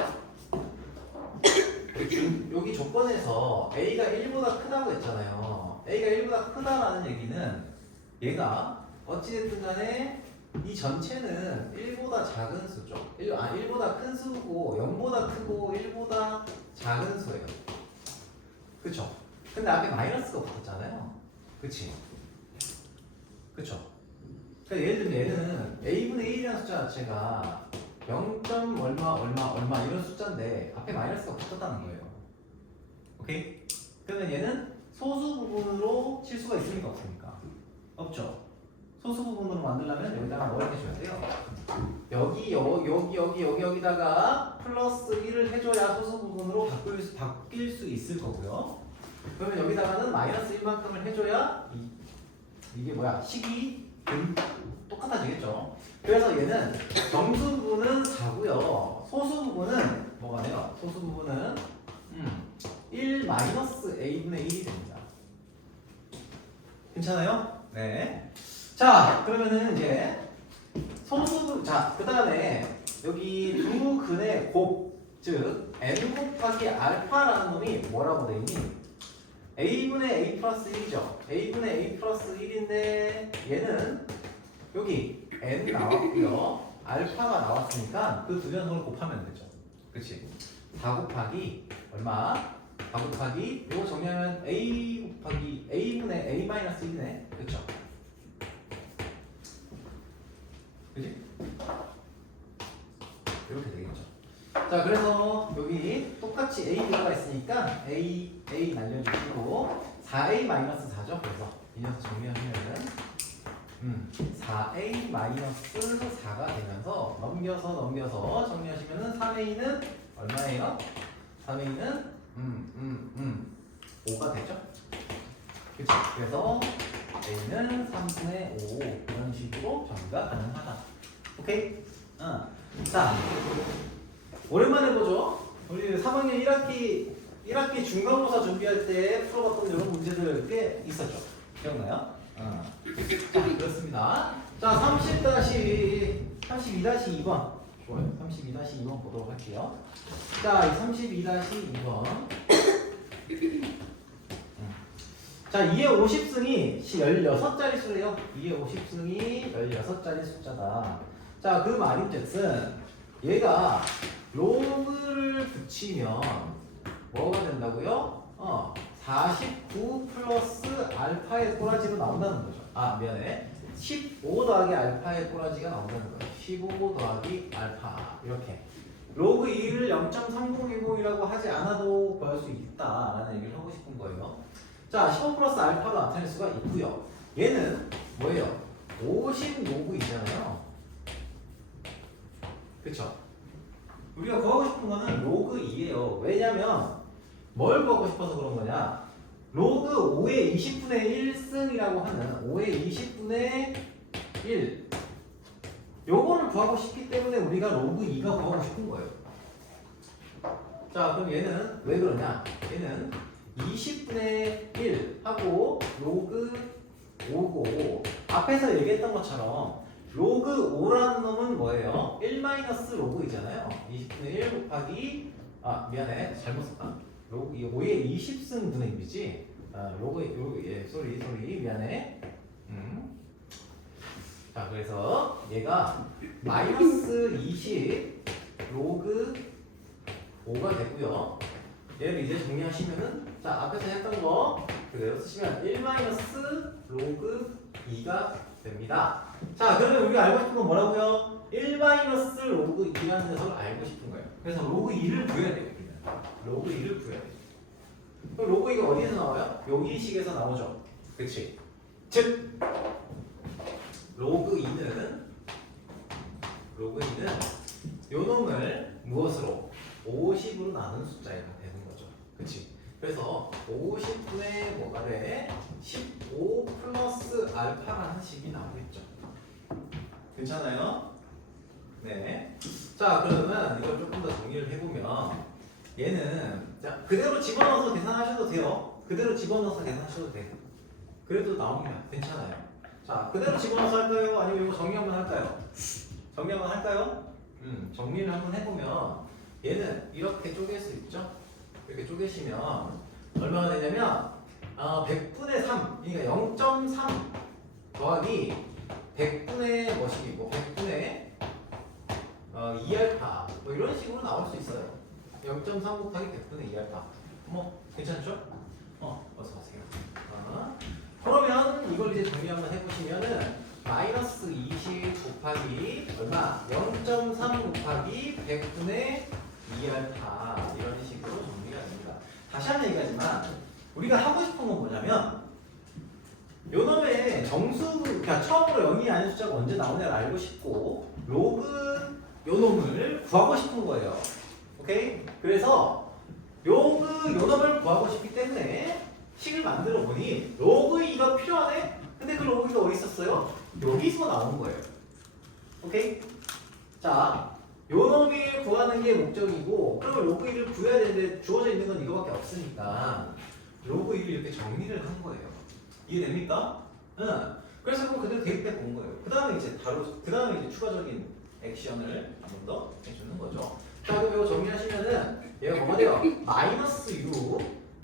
여기 조건에서 a가 1보다 크다고 했잖아요. a가 1보다 크다라는 얘기는 얘가 어찌됐든 간에 이 전체는 1보다 작은 수죠. 1보다 큰 수고 0보다 크고 1보다 작은 수예요. 그쵸? 근데 앞에 마이너스가 붙었잖아요. 그치? 그쵸? 그러니까 예를 들면 얘는 a분의 1이라는 숫자 자체가 0. 얼마 이런 숫자인데 앞에 마이너스가 붙었다는 거예요. 오케이? 그러면 얘는 소수 부분으로 칠 수가 있습니까? 없습니까? 없죠. 소수 부분으로 만들려면 여기다가 뭘 해줘야 돼요? 여기다가 플러스 1을 해줘야 소수 부분으로 바뀔 수 있을 거고요. 그러면 여기다가는 마이너스 1만큼을 해줘야 이게 뭐야? 식이 똑같아지겠죠. 그래서 얘는 정수 부분은 4고요. 소수 부분은 뭐가 돼요? 소수 부분은 1 마이너스 a분의 1이 됩니다. 괜찮아요? 네. 자, 그러면은 이제 소수 자, 그다음에 여기 두 근의 곱, 즉 n 곱하기 알파라는 놈이 뭐라고 돼 있니? a분의 a 플러스 1이죠. a분의 a 플러스 1인데 얘는 여기 n 나왔고요. 알파가 나왔으니까 그 두 변성을 곱하면 되죠. 그치? 4 곱하기 얼마? 4 곱하기 이거 정리하면 a 곱하기 a분의 a 마이너스 1이네. 그쵸? 그치? 이렇게 되겠죠. 자, 그래서 여기 똑같이 a 들어가 있으니까 a 날려주시고 4a 마이너스 4죠. 그래서 이 녀석 정리하시면은 4a 마이너스 4가 되면서 넘겨서 정리하시면은 3a는 얼마예요? 3a는 5가 되죠. 그쵸? 그래서 a는 3분의 5 이런 식으로 정리가 가능하다. 오케이? 자, 오랜만에 보죠. 우리 3학년 1학기 중간고사 준비할 때 풀어봤던 이런 문제들 꽤 있었죠. 기억나요? 자, 그렇습니다. 자, 32-2번. 좋아요. 32-2번 보도록 할게요. 자, 이 32-2번. 자, 2의 50승이 16자리 수래요. 2의 50승이 16자리 숫자다. 자, 그 말인즉슨 얘가 로그를 붙이면 뭐가 된다고요? 49 플러스 알파의 꼬라지로 나온다는 거죠. 아, 미안해. 15 더하기 알파의 꼬라지가 나온다는 거예요. 15 더하기 알파. 이렇게. 로그 2를 0.3010이라고 하지 않아도 구할 수 있다라는 얘기를 하고 싶은 거예요. 자, 15 플러스 알파로 나타낼 수가 있고요. 얘는 뭐예요? 50 로그 2잖아요. 그쵸? 우리가 구하고 싶은 거는 로그 2예요. 왜냐면 뭘 구하고 싶어서 그런 거냐? 로그 5의 20분의 1승이라고 하는 5의 20분의 1 요거를 구하고 싶기 때문에 우리가 로그 2가 구하고 싶은 거예요. 자, 그럼 얘는 왜 그러냐? 얘는 20분의 1 하고 로그 5고 앞에서 얘기했던 것처럼 로그 5라는 놈은 뭐예요? 1 마이너스 로그 2잖아요. 20분의 1 곱하기 미안해. 잘못 썼다. 로그 5의 20승 분의 1이지. 소리 미안해. 자, 그래서 얘가 마이너스 20 로그 5가 되고요. 얘를 이제 정리하시면은 자, 앞에서 했던 거 그대로 쓰시면 1 마이너스 로그 2가 됩니다. 자, 그러면 우리가 알고 싶은 건 뭐라고요? 1 마이너스 로그 2라는 녀석을 알고 싶은 거예요. 그래서 로그 2를 구해야 돼요. 로그 2를 구해야 돼요. 그럼 로그 2가 어디에서 나와요? 여기 식에서 나오죠. 그치? 즉 로그 2는 요 놈을 무엇으로? 50으로 나눈 숫자가 되는 거죠. 그치? 그래서 50분의 뭐가 돼? 15 플러스 알파라는 식이 나오겠죠. 괜찮아요? 네. 자, 그러면 이걸 조금 더 정리를 해보면 얘는 자 그대로 집어넣어서 계산하셔도 돼요. 그대로 집어넣어서 계산하셔도 돼요. 그래도 나옵니다. 괜찮아요. 자 그대로 집어넣어서 할까요? 아니면 이거 정리 한번 할까요? 정리 한번 할까요? 정리를 한번 해보면 얘는 이렇게 쪼갤 수 있죠? 이렇게 쪼개시면 얼마가 되냐면 100분의 3 그러니까 0.3 더하기 100분의 뭐식이고 100분의 2알파 뭐 이런 식으로 나올 수 있어요. 0.3 곱하기 100분의 2알파 뭐 괜찮죠? 어서 하세요. 그러면 이걸 이제 정리 한번 해보시면은 마이너스 20 곱하기 얼마? 0.3 곱하기 100분의 2알파 이런 식으로 정리가 됩니다. 다시 한번 얘기하지만 우리가 하고 싶은 건 뭐냐면 요 놈의 정수, 그러니까 처음으로 0이 아닌 숫자가 언제 나오냐를 알고 싶고 로그 요 놈을 구하고 싶은 거예요. 오케이? 그래서 요 놈을 구하고 싶기 때문에 식을 만들어 보니 로그 2가 필요하네? 근데 그 로그 2가 어디 있었어요? 여기서 나온 거예요. 오케이? 자, 요 놈이 구하는 게 목적이고 그러면 로그 2를 구해야 되는데 주어져 있는 건 이거밖에 없으니까 로그 2를 이렇게 정리를 한 거예요. 이해됩니까? 응. 그래서 그럼 그대로 대입해 본 거예요. 그 다음에 이제 추가적인 액션을 한 번 더 해주는 거죠. 자, 그럼 이거 정리하시면은 얘가 뭐가 돼요? 마이너스 6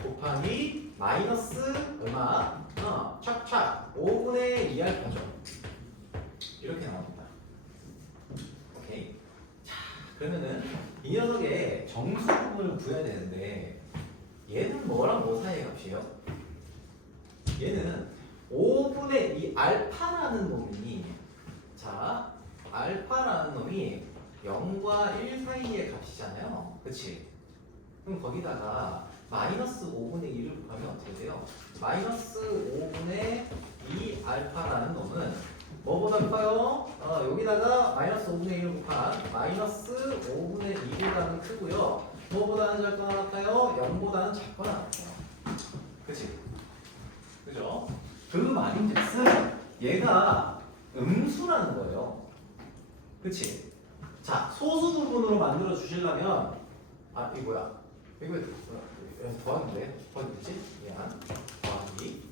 곱하기 마이너스 얼마? 착착 5분의 2알파죠. 이렇게 나옵니다. 오케이. 자, 그러면은 이 녀석의 정수 부분을 구해야 되는데 얘는 뭐랑 뭐 사이의 값이에요? 얘는 5분의 2 알파라는 놈이 자 알파라는 놈이 0과 1 사이의 값이잖아요. 그치? 그럼 거기다가 마이너스 5분의 1을 곱하면 어떻게 돼요? 마이너스 5분의 2 알파라는 놈은 뭐보다 커요? 여기다가 마이너스 5분의 1을 곱한 마이너스 5분의 2보다는 크고요. 뭐보다는 작거나 같아요? 0보다는 작거나 같아요. 그치? 그죠? 그 말인즉슨 얘가 음수라는 거예요. 그치? 자, 소수 부분으로 만들어 주시려면 이거 뭐야? 이거 더하기인데? 더하기 되지? 미안. 더하기.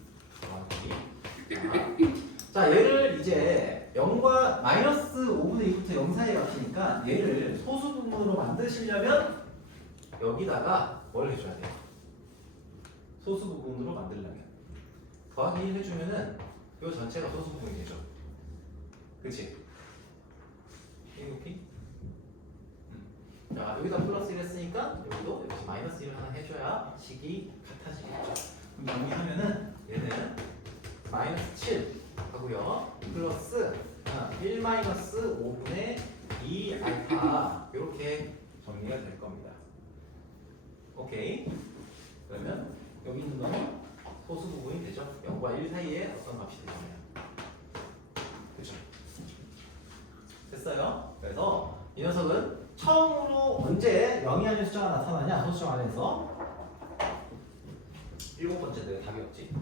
자, 얘를 이제 0과 마이너스 5분의 2부터 0 사이의 값이니까 얘를 소수 부분으로 만드시려면 여기다가 뭘 해줘야 돼요? 소수 부분으로 만들려면 더하기 1 해주면은 이 전체가 소수 부분이 되죠. 그치? 이렇게? 자, 여기다 플러스 1 했으니까 여기도 여기서 마이너스 1 하나 해줘야 식이 같아지겠죠. 그럼 정리하면은 얘는 마이너스 7 하고요. 플러스 1 마이너스 5분의 2 알파 이렇게 정리가 될 겁니다. 오케이. 그러면 여기 있는 거는 소수 부분이 되죠. 0과 1 사이에 어떤 값이 되잖아요. 그렇죠? 됐어요? 그래서 이 녀석은 처음으로 언제 0이 아닌 숫자가 나타나냐? 소수점 안에서 7번째 내가 답이 없지.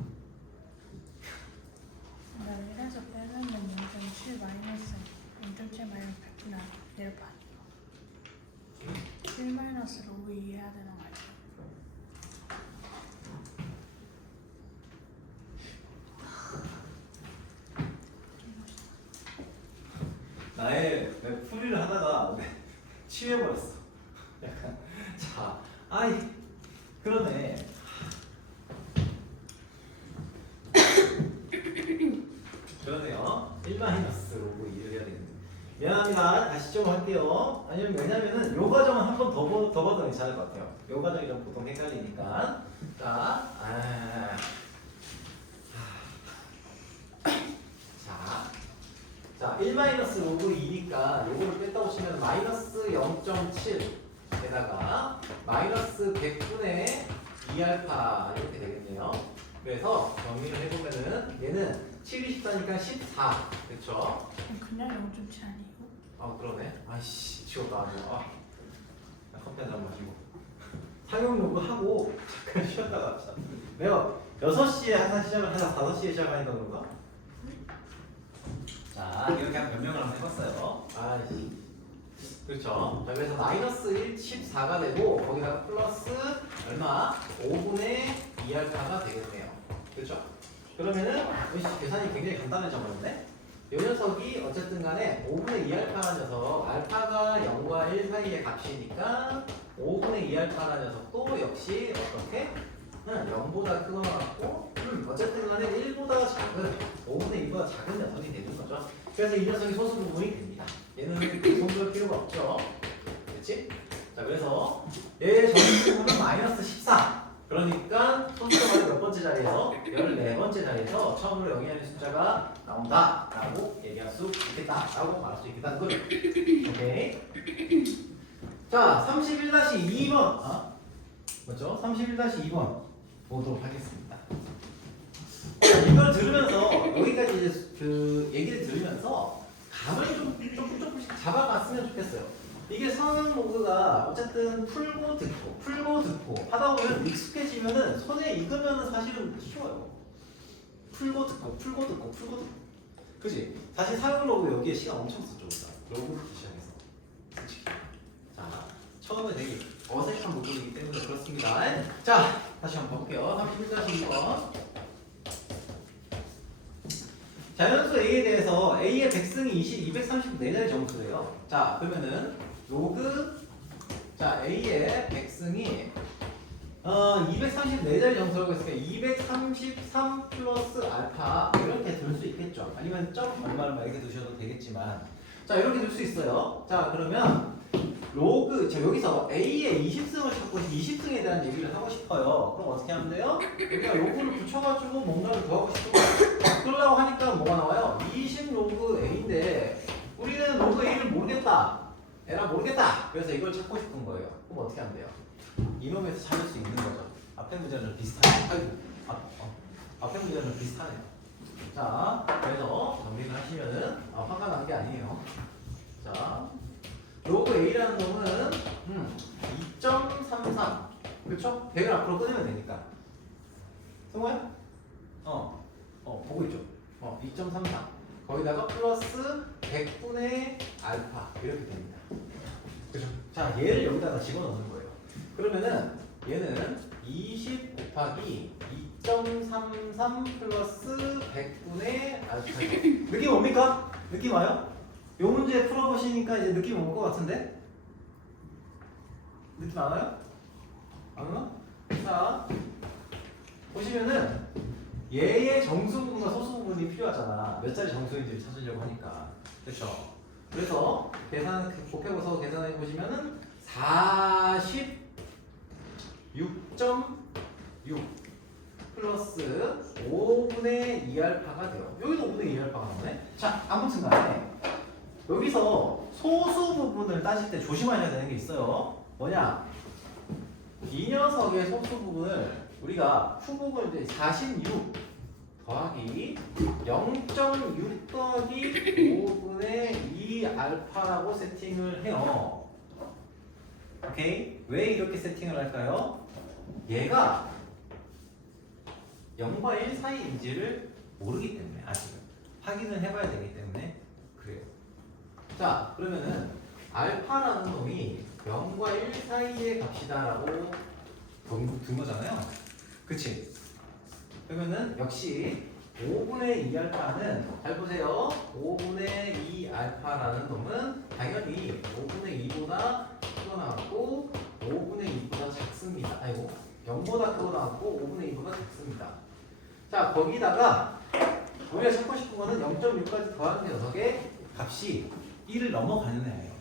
나 1에서 빼면 0.7 마이너스 0.7 마이너스 100분의 1알파 1 마이너스 로그 2 해야 되는 거 아니야? 나의 풀이를 하다가 취해버렸어. 약간 자, 그러네. 그러네요. 1 마이너스 로그 2를 해야 되는데 미안합니다. 다시 좀 할게요. 왜냐면은 요 과정은 한 번 더 봐도 괜찮을 것 같아요. 요 과정이 좀 보통 헷갈리니까. 자, 1 마이너스 로그 2니까 요거를 뺐다 오시면 마이너스 0.7에다가 마이너스 100분의 2알파 이렇게 되겠네요. 그래서 정리를 해보면은 얘는 7이 14니까 14 그쵸? 그냥 0.7 아니고? 그러네. 아이씨 지웠다 아주. 나 커피 한잔 마시고 상용 로그 하고 잠깐 쉬었다가 합시다. 내가 6시에 항상 시작을 해서 5시에 시작하니까 그런가? 자, 이렇게 한 변명을 한번 해봤어요. 아이씨. 그렇죠. 자, 그래서 마이너스 1, 14가 되고 거기다가 플러스 얼마? 5분의 2알파가 되겠네요. 그렇죠? 그러면은 계산이 굉장히 간단해져 버렸네. 이 녀석이 어쨌든 간에 5분의 2알파라는 녀석, 알파가 0과 1 사이의 값이니까 5분의 2알파라는 녀석도 역시 어떻게? 0보다 크거나 같고 어쨌든 간에 1보다 작은 5분의 2보다 작은 녀석이 되는 거죠. 그래서 이 녀석이 소수 부분이 됩니다. 얘는 공부할 필요가 없죠. 그렇지? 자, 그래서 얘의 정수부분은 마이너스 14. 그러니까 소수점의 몇 번째 자리에서 14번째 자리에서 처음으로 영위하는 숫자가 나온다 라고 얘기할 수 있겠다 라고 말할 수 있겠다는 거죠. 오케이. 자, 31-2번 맞죠? 31-2번 보도록 하겠습니다. 이걸 들으면서 여기까지 이제 그 얘기를 들으면서 감을 조금씩 잡아갔으면 좋겠어요. 이게 선행 로그가 어쨌든 풀고 듣고 하다 보면 익숙해지면은 손에 익으면은 사실은 쉬워요. 풀고 듣고. 그지? 사실 사용 로그 여기에 시간 엄청 썼죠, 우리가. 로그부터 시작해서. 솔직히. 자, 처음에 되게 어색한 부분이기 때문에 그렇습니다. 자, 다시 한번 볼게요. 31-2번. 자연수 A에 대해서 A의 백승이 234자리 정수래요. 자, 그러면은 로그 A의 백승이 234자리 정수라고 했으니까 233 플러스 알파 이렇게 들 수 있겠죠. 아니면 점 얼마 이렇게 두셔도 되겠지만 자, 이렇게 둘 수 있어요. 자, 그러면 로그 여기서 A의 20승을 찾고 20승에 대한 얘기를 하고 싶어요. 그럼 어떻게 하면 돼요? 우리가 요거를 붙여가지고 뭔가를 구하고 싶은 거예요. 그러려고 하니까 뭐가 나와요? 20 로그 A인데 우리는 로그 A를 모르겠다. 에라 모르겠다. 그래서 이걸 찾고 싶은 거예요. 그럼 어떻게 하면 돼요? 이놈에서 찾을 수 있는 거죠. 앞에 문제는 비슷하네요. 아이고, 앞에 문제는 비슷하네요. 자, 그래서 정리를 하시면은 화가 나는 게 아니에요. 자, 로그 A라는 놈은 2.33 그렇죠? 100을 앞으로 끊으면 되니까 성호야? 보고 있죠? 2.33 거기다가 플러스 100분의 알파 이렇게 됩니다. 그렇죠? 자, 얘를 여기다가 집어넣는 거예요. 그러면은 얘는 20 곱하기 2.33 플러스 100분의 알파 느낌 뭡니까? 느낌 와요? 요 문제 풀어보시니까 이제 느낌 올 것 같은데? 느낌 안 와요? 안 와? 자, 보시면은 얘의 정수 부분과 소수 부분이 필요하잖아. 몇 자리 정수인지를 찾으려고 하니까. 그렇죠? 그래서 곱해서 계산해 보시면은 46.6 플러스 5분의 2알파가 돼요. 여기도 5분의 2알파가 나오네. 자, 아무튼 간에 여기서 소수 부분을 따질 때 조심하셔야 되는 게 있어요. 뭐냐? 이 녀석의 소수 부분을 우리가 후복을 이제 46 더하기 0.6 더하기 5분의 2 알파라고 세팅을 해요. 오케이? 왜 이렇게 세팅을 할까요? 얘가 0과 1 사이인지를 모르기 때문에 아직은 확인을 해봐야 되기 때문에 그래요. 자, 그러면은 알파라는 놈이 0과 1 사이의 값이다라고 둔 거잖아요. 그치? 그러면은 역시 5분의 2알파는 잘 보세요. 5분의 2알파라는 놈은 당연히 5분의 2보다 크거나 같고 5분의 2보다 작습니다. 아이고 0보다 크거나 같고 5분의 2보다 작습니다. 자, 거기다가 우리가 찾고 싶은 거는 0.6까지 더하는 녀석의 값이 1을 넘어가는 애예요.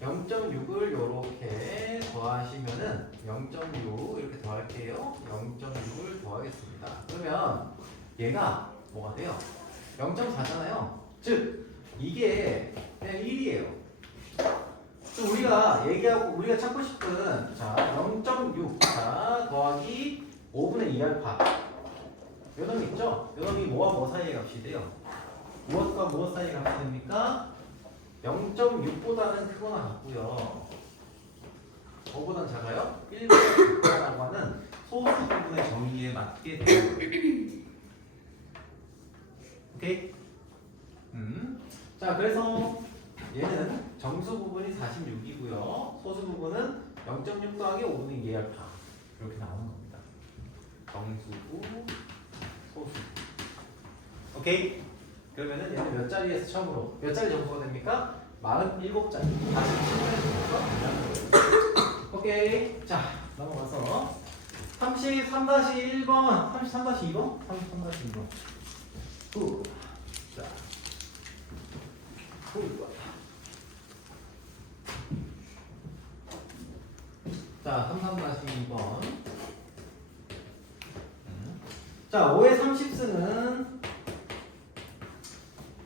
0.6을 이렇게 더하시면은 0.6 이렇게 더할게요. 0.6을 더하겠습니다. 그러면 얘가 뭐가 돼요? 0.4잖아요. 즉 이게 그냥 1이에요. 그럼 우리가 찾고 싶은 0.6 더하기 5분의 2알파 요 놈이 있죠? 요 놈이 뭐와 뭐 사이의 값이 돼요? 무엇과 무엇 사이의 값이 됩니까? 0.6보다는 크거나 같고요. 5보다는 작아요? 1보다 작다라고 하는 소수 부분의 정의에 맞게 되는 거예요. 오케이? 자, 그래서 얘는 정수 부분이 0.6 더하기 5분의 2알파 이렇게 나오는 겁니다. 정수고 소수. 오케이? 그러면은 얘는 몇 자리에서 처음으로 몇 자리 정수가 됩니까? 47자리. 47자리 정수가 된다는 거예요. 오케이. 자, 넘어가서 33-1번, 33-2번? 33-2번. 후. 자. 후. 자, 33-2번. 자, 5의 30승은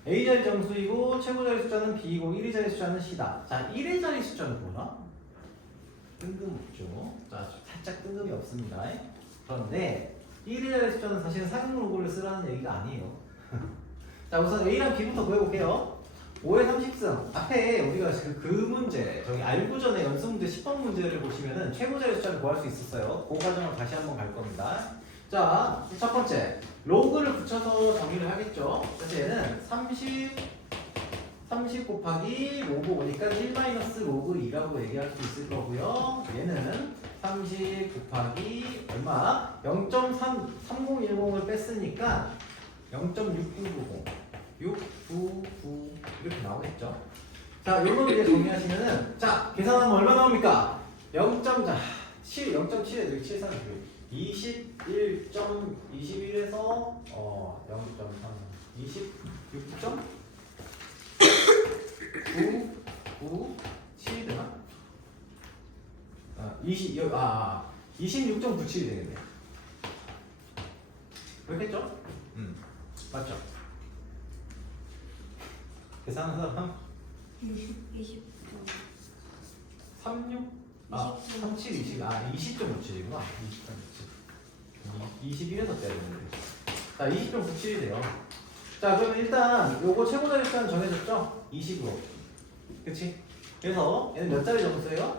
A자리 정수이고 최고자리 숫자는 B이고 1의 자리 숫자는 C다. 자, 1의 자리 숫자는 뭐나? 뜬금없죠. 자, 살짝 뜬금이 없습니다. 그런데 1의 자리 숫자는 사실은 상용 로그를 쓰라는 얘기가 아니에요. 자, 우선 A랑 B부터 구해볼게요. 5의 30승. 앞에 우리가 그 문제, 저기 알고 전에 연습 문제 10번 문제를 보시면은 최고자리 숫자를 구할 수 있었어요. 그 과정을 다시 한번 갈 겁니다. 자, 첫 번째. 로그를 붙여서 정리를 하겠죠. 그래서 얘는 30 곱하기 로그 오니까 1 마이너스 로그 2라고 얘기할 수 있을 거고요. 얘는 30 곱하기 얼마? 0.3010을 뺐으니까 0.6990 699 이렇게 나오겠죠. 자, 요거를 이제 정리하시면은 자, 계산하면 얼마 나옵니까? 0.7 0.7에 여기 7 3 21.21에서 0.3 26.997 되나? 26.97이 되겠네. 그렇겠죠? 맞죠? 계산하는 사람 20 36? 37, 20. 20.97이구나. 21에서 빼야 되는데. 자, 20.97이 돼요. 자, 그러면 일단 요거 최고자리 숫자는 정해졌죠? 20으로. 그치? 그래서 얘는 몇 자리 정수예요?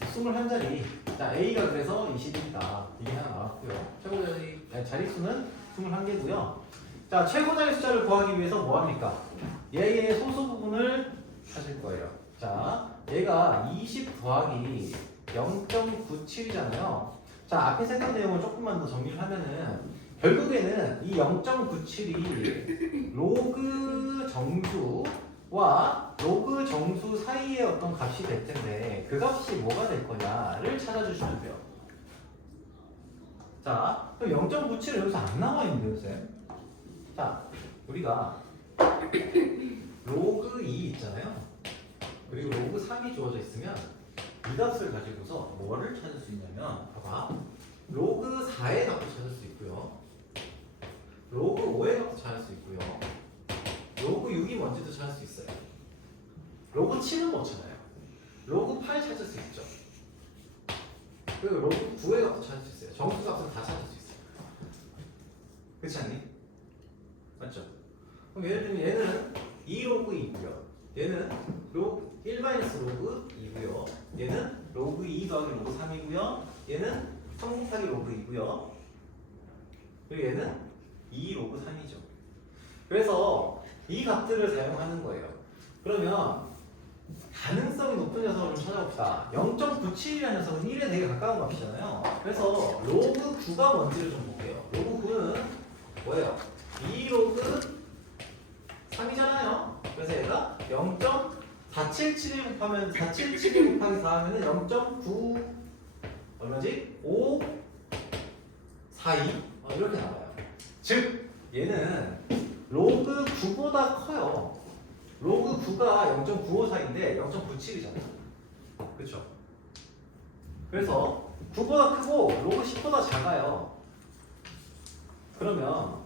21자리. 자, A가 그래서 20이다. 이게 하나 나왔고요. 최고자리, 자릿수는 21개고요. 자, 최고자리 숫자를 구하기 위해서 뭐 합니까? 얘의 소수 부분을 찾을 거예요. 자, 얘가 20 더하기 0.97이잖아요. 자, 앞에 했던 내용을 조금만 더 정리를 하면은 결국에는 이 0.97이 로그 정수와 로그 정수 사이의 어떤 값이 될 텐데 그 값이 뭐가 될 거냐를 찾아주시면 돼요. 자, 그럼 0.97은 여기서 안 나와 있는데요, 쌤? 자, 우리가 로그 2 있잖아요. 그리고 로그 3이 주어져 있으면 이 값을 가지고서 뭐를 찾을 수 있냐면 봐봐. 로그 4의 값도 찾을 수 있고요. 로그 5의 값도 찾을 수 있고요. 로그 6이 뭔지도 찾을 수 있어요. 로그 7은 못 찾아요. 로그 8 찾을 수 있죠. 그리고 로그 9의 값도 찾을 수 있어요. 정수 값은 다 찾을 수 있어요. 그렇지 않니? 맞죠? 그럼 예를 들면 얘는 2로그 2고요. 얘는 로그 1-로그 2고요. 얘는 로그 2 더하기 로그 3이고요. 얘는 3 곱하기 로그 2고요. 그리고 얘는 2로그 3이죠. 그래서 이 값들을 사용하는 거예요. 그러면 가능성이 높은 녀석을 좀 찾아봅시다. 0.97이라는 녀석은 1에 되게 가까운 값이잖아요. 그래서 로그 9가 뭔지를 좀 볼게요. 로그 9는 뭐예요? 2로그 3이잖아요. 그래서 얘가 0.477을 곱하면 477 곱하기 4 하면은 0.9 얼마지? 5 42 이렇게 나와요. 즉 얘는 로그 9보다 커요. 로그 9가 0.954인데 0.97이잖아요. 그렇죠? 그래서 9보다 크고 로그 10보다 작아요. 그러면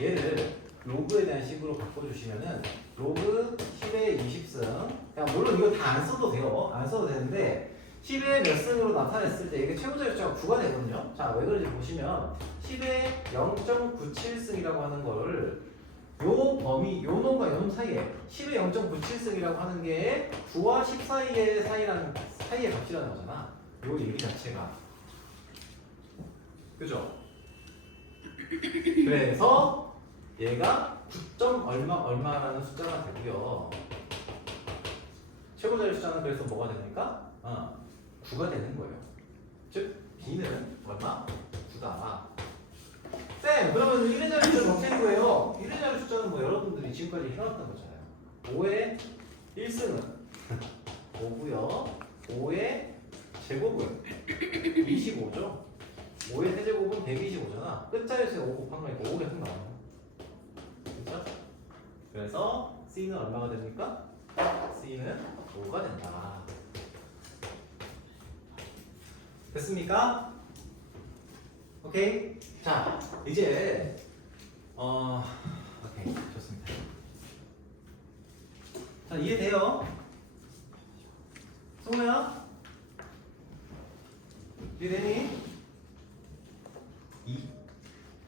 얘를 로그에 대한 식으로 바꿔주시면은 로그 10의 20승 그냥 물론 이거 다 안 써도 돼요. 안 써도 되는데 10의 몇 승으로 나타냈을 때 이게 최고자리 숫자가 9가 되거든요. 자, 왜 그런지 보시면 10의 0.97승이라고 하는 거를 요 범위, 요 놈과 요 놈 사이에 10의 0.97승이라고 하는 게 9와 10 사이의 사이의 값이라는 거잖아. 요 얘기 자체가. 그죠? 그래서 얘가 9점 얼마라는 숫자가 되고요. 최고자리 숫자는 그래서 뭐가 됩니까? 9가 되는 거예요. 즉 b는 얼마? 9다. 쌤, 그러면 1의 자리 숫자는 어떻게 된 거예요? 1의 자리 숫자는 뭐 여러분들이 지금까지 해왔던 거잖아요. 5의 1승은 5고요. 5의 제곱은 25죠. 5의 세제곱은 125잖아. 끝자리에서 5 곱한 거니까 5 계속 나와요. 그렇죠? 그래서 C는 얼마가 됩니까? C는 5가 된다. 됐습니까? 오케이. 자, 이제 오케이, 좋습니다. 자, 이해돼요? 성우야? 이해되니?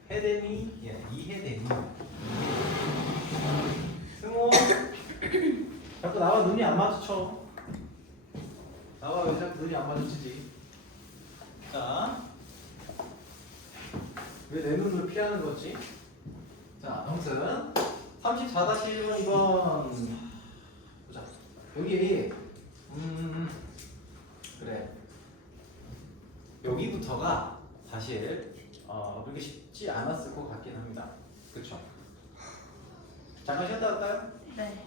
해되니? 예, 이해되니? 승호 자꾸 나와 눈이 안 마주쳐. 나와 왜 자꾸 눈이 안 마주치지? 자, 왜 내 눈을 피하는 거지? 자, 아무튼 34-1번 이번 보자. 여기 그래, 여기부터가 사실 그렇게 쉽지 않았을 것 같긴 합니다. 그쵸? 잠깐 쉬었다 갈까요? 네.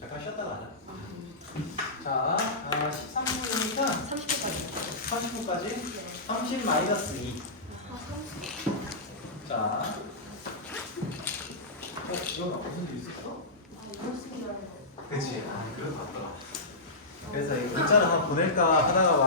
잠깐 쉬었다 가자. 자, 13분이니까 30분까지. 30분까지 30 마이너스 2. 자, 이건 무슨 일 있었어? 그치? 아, 그런 것 같더라. 그래서 이 문자를 한번 보낼까 하다가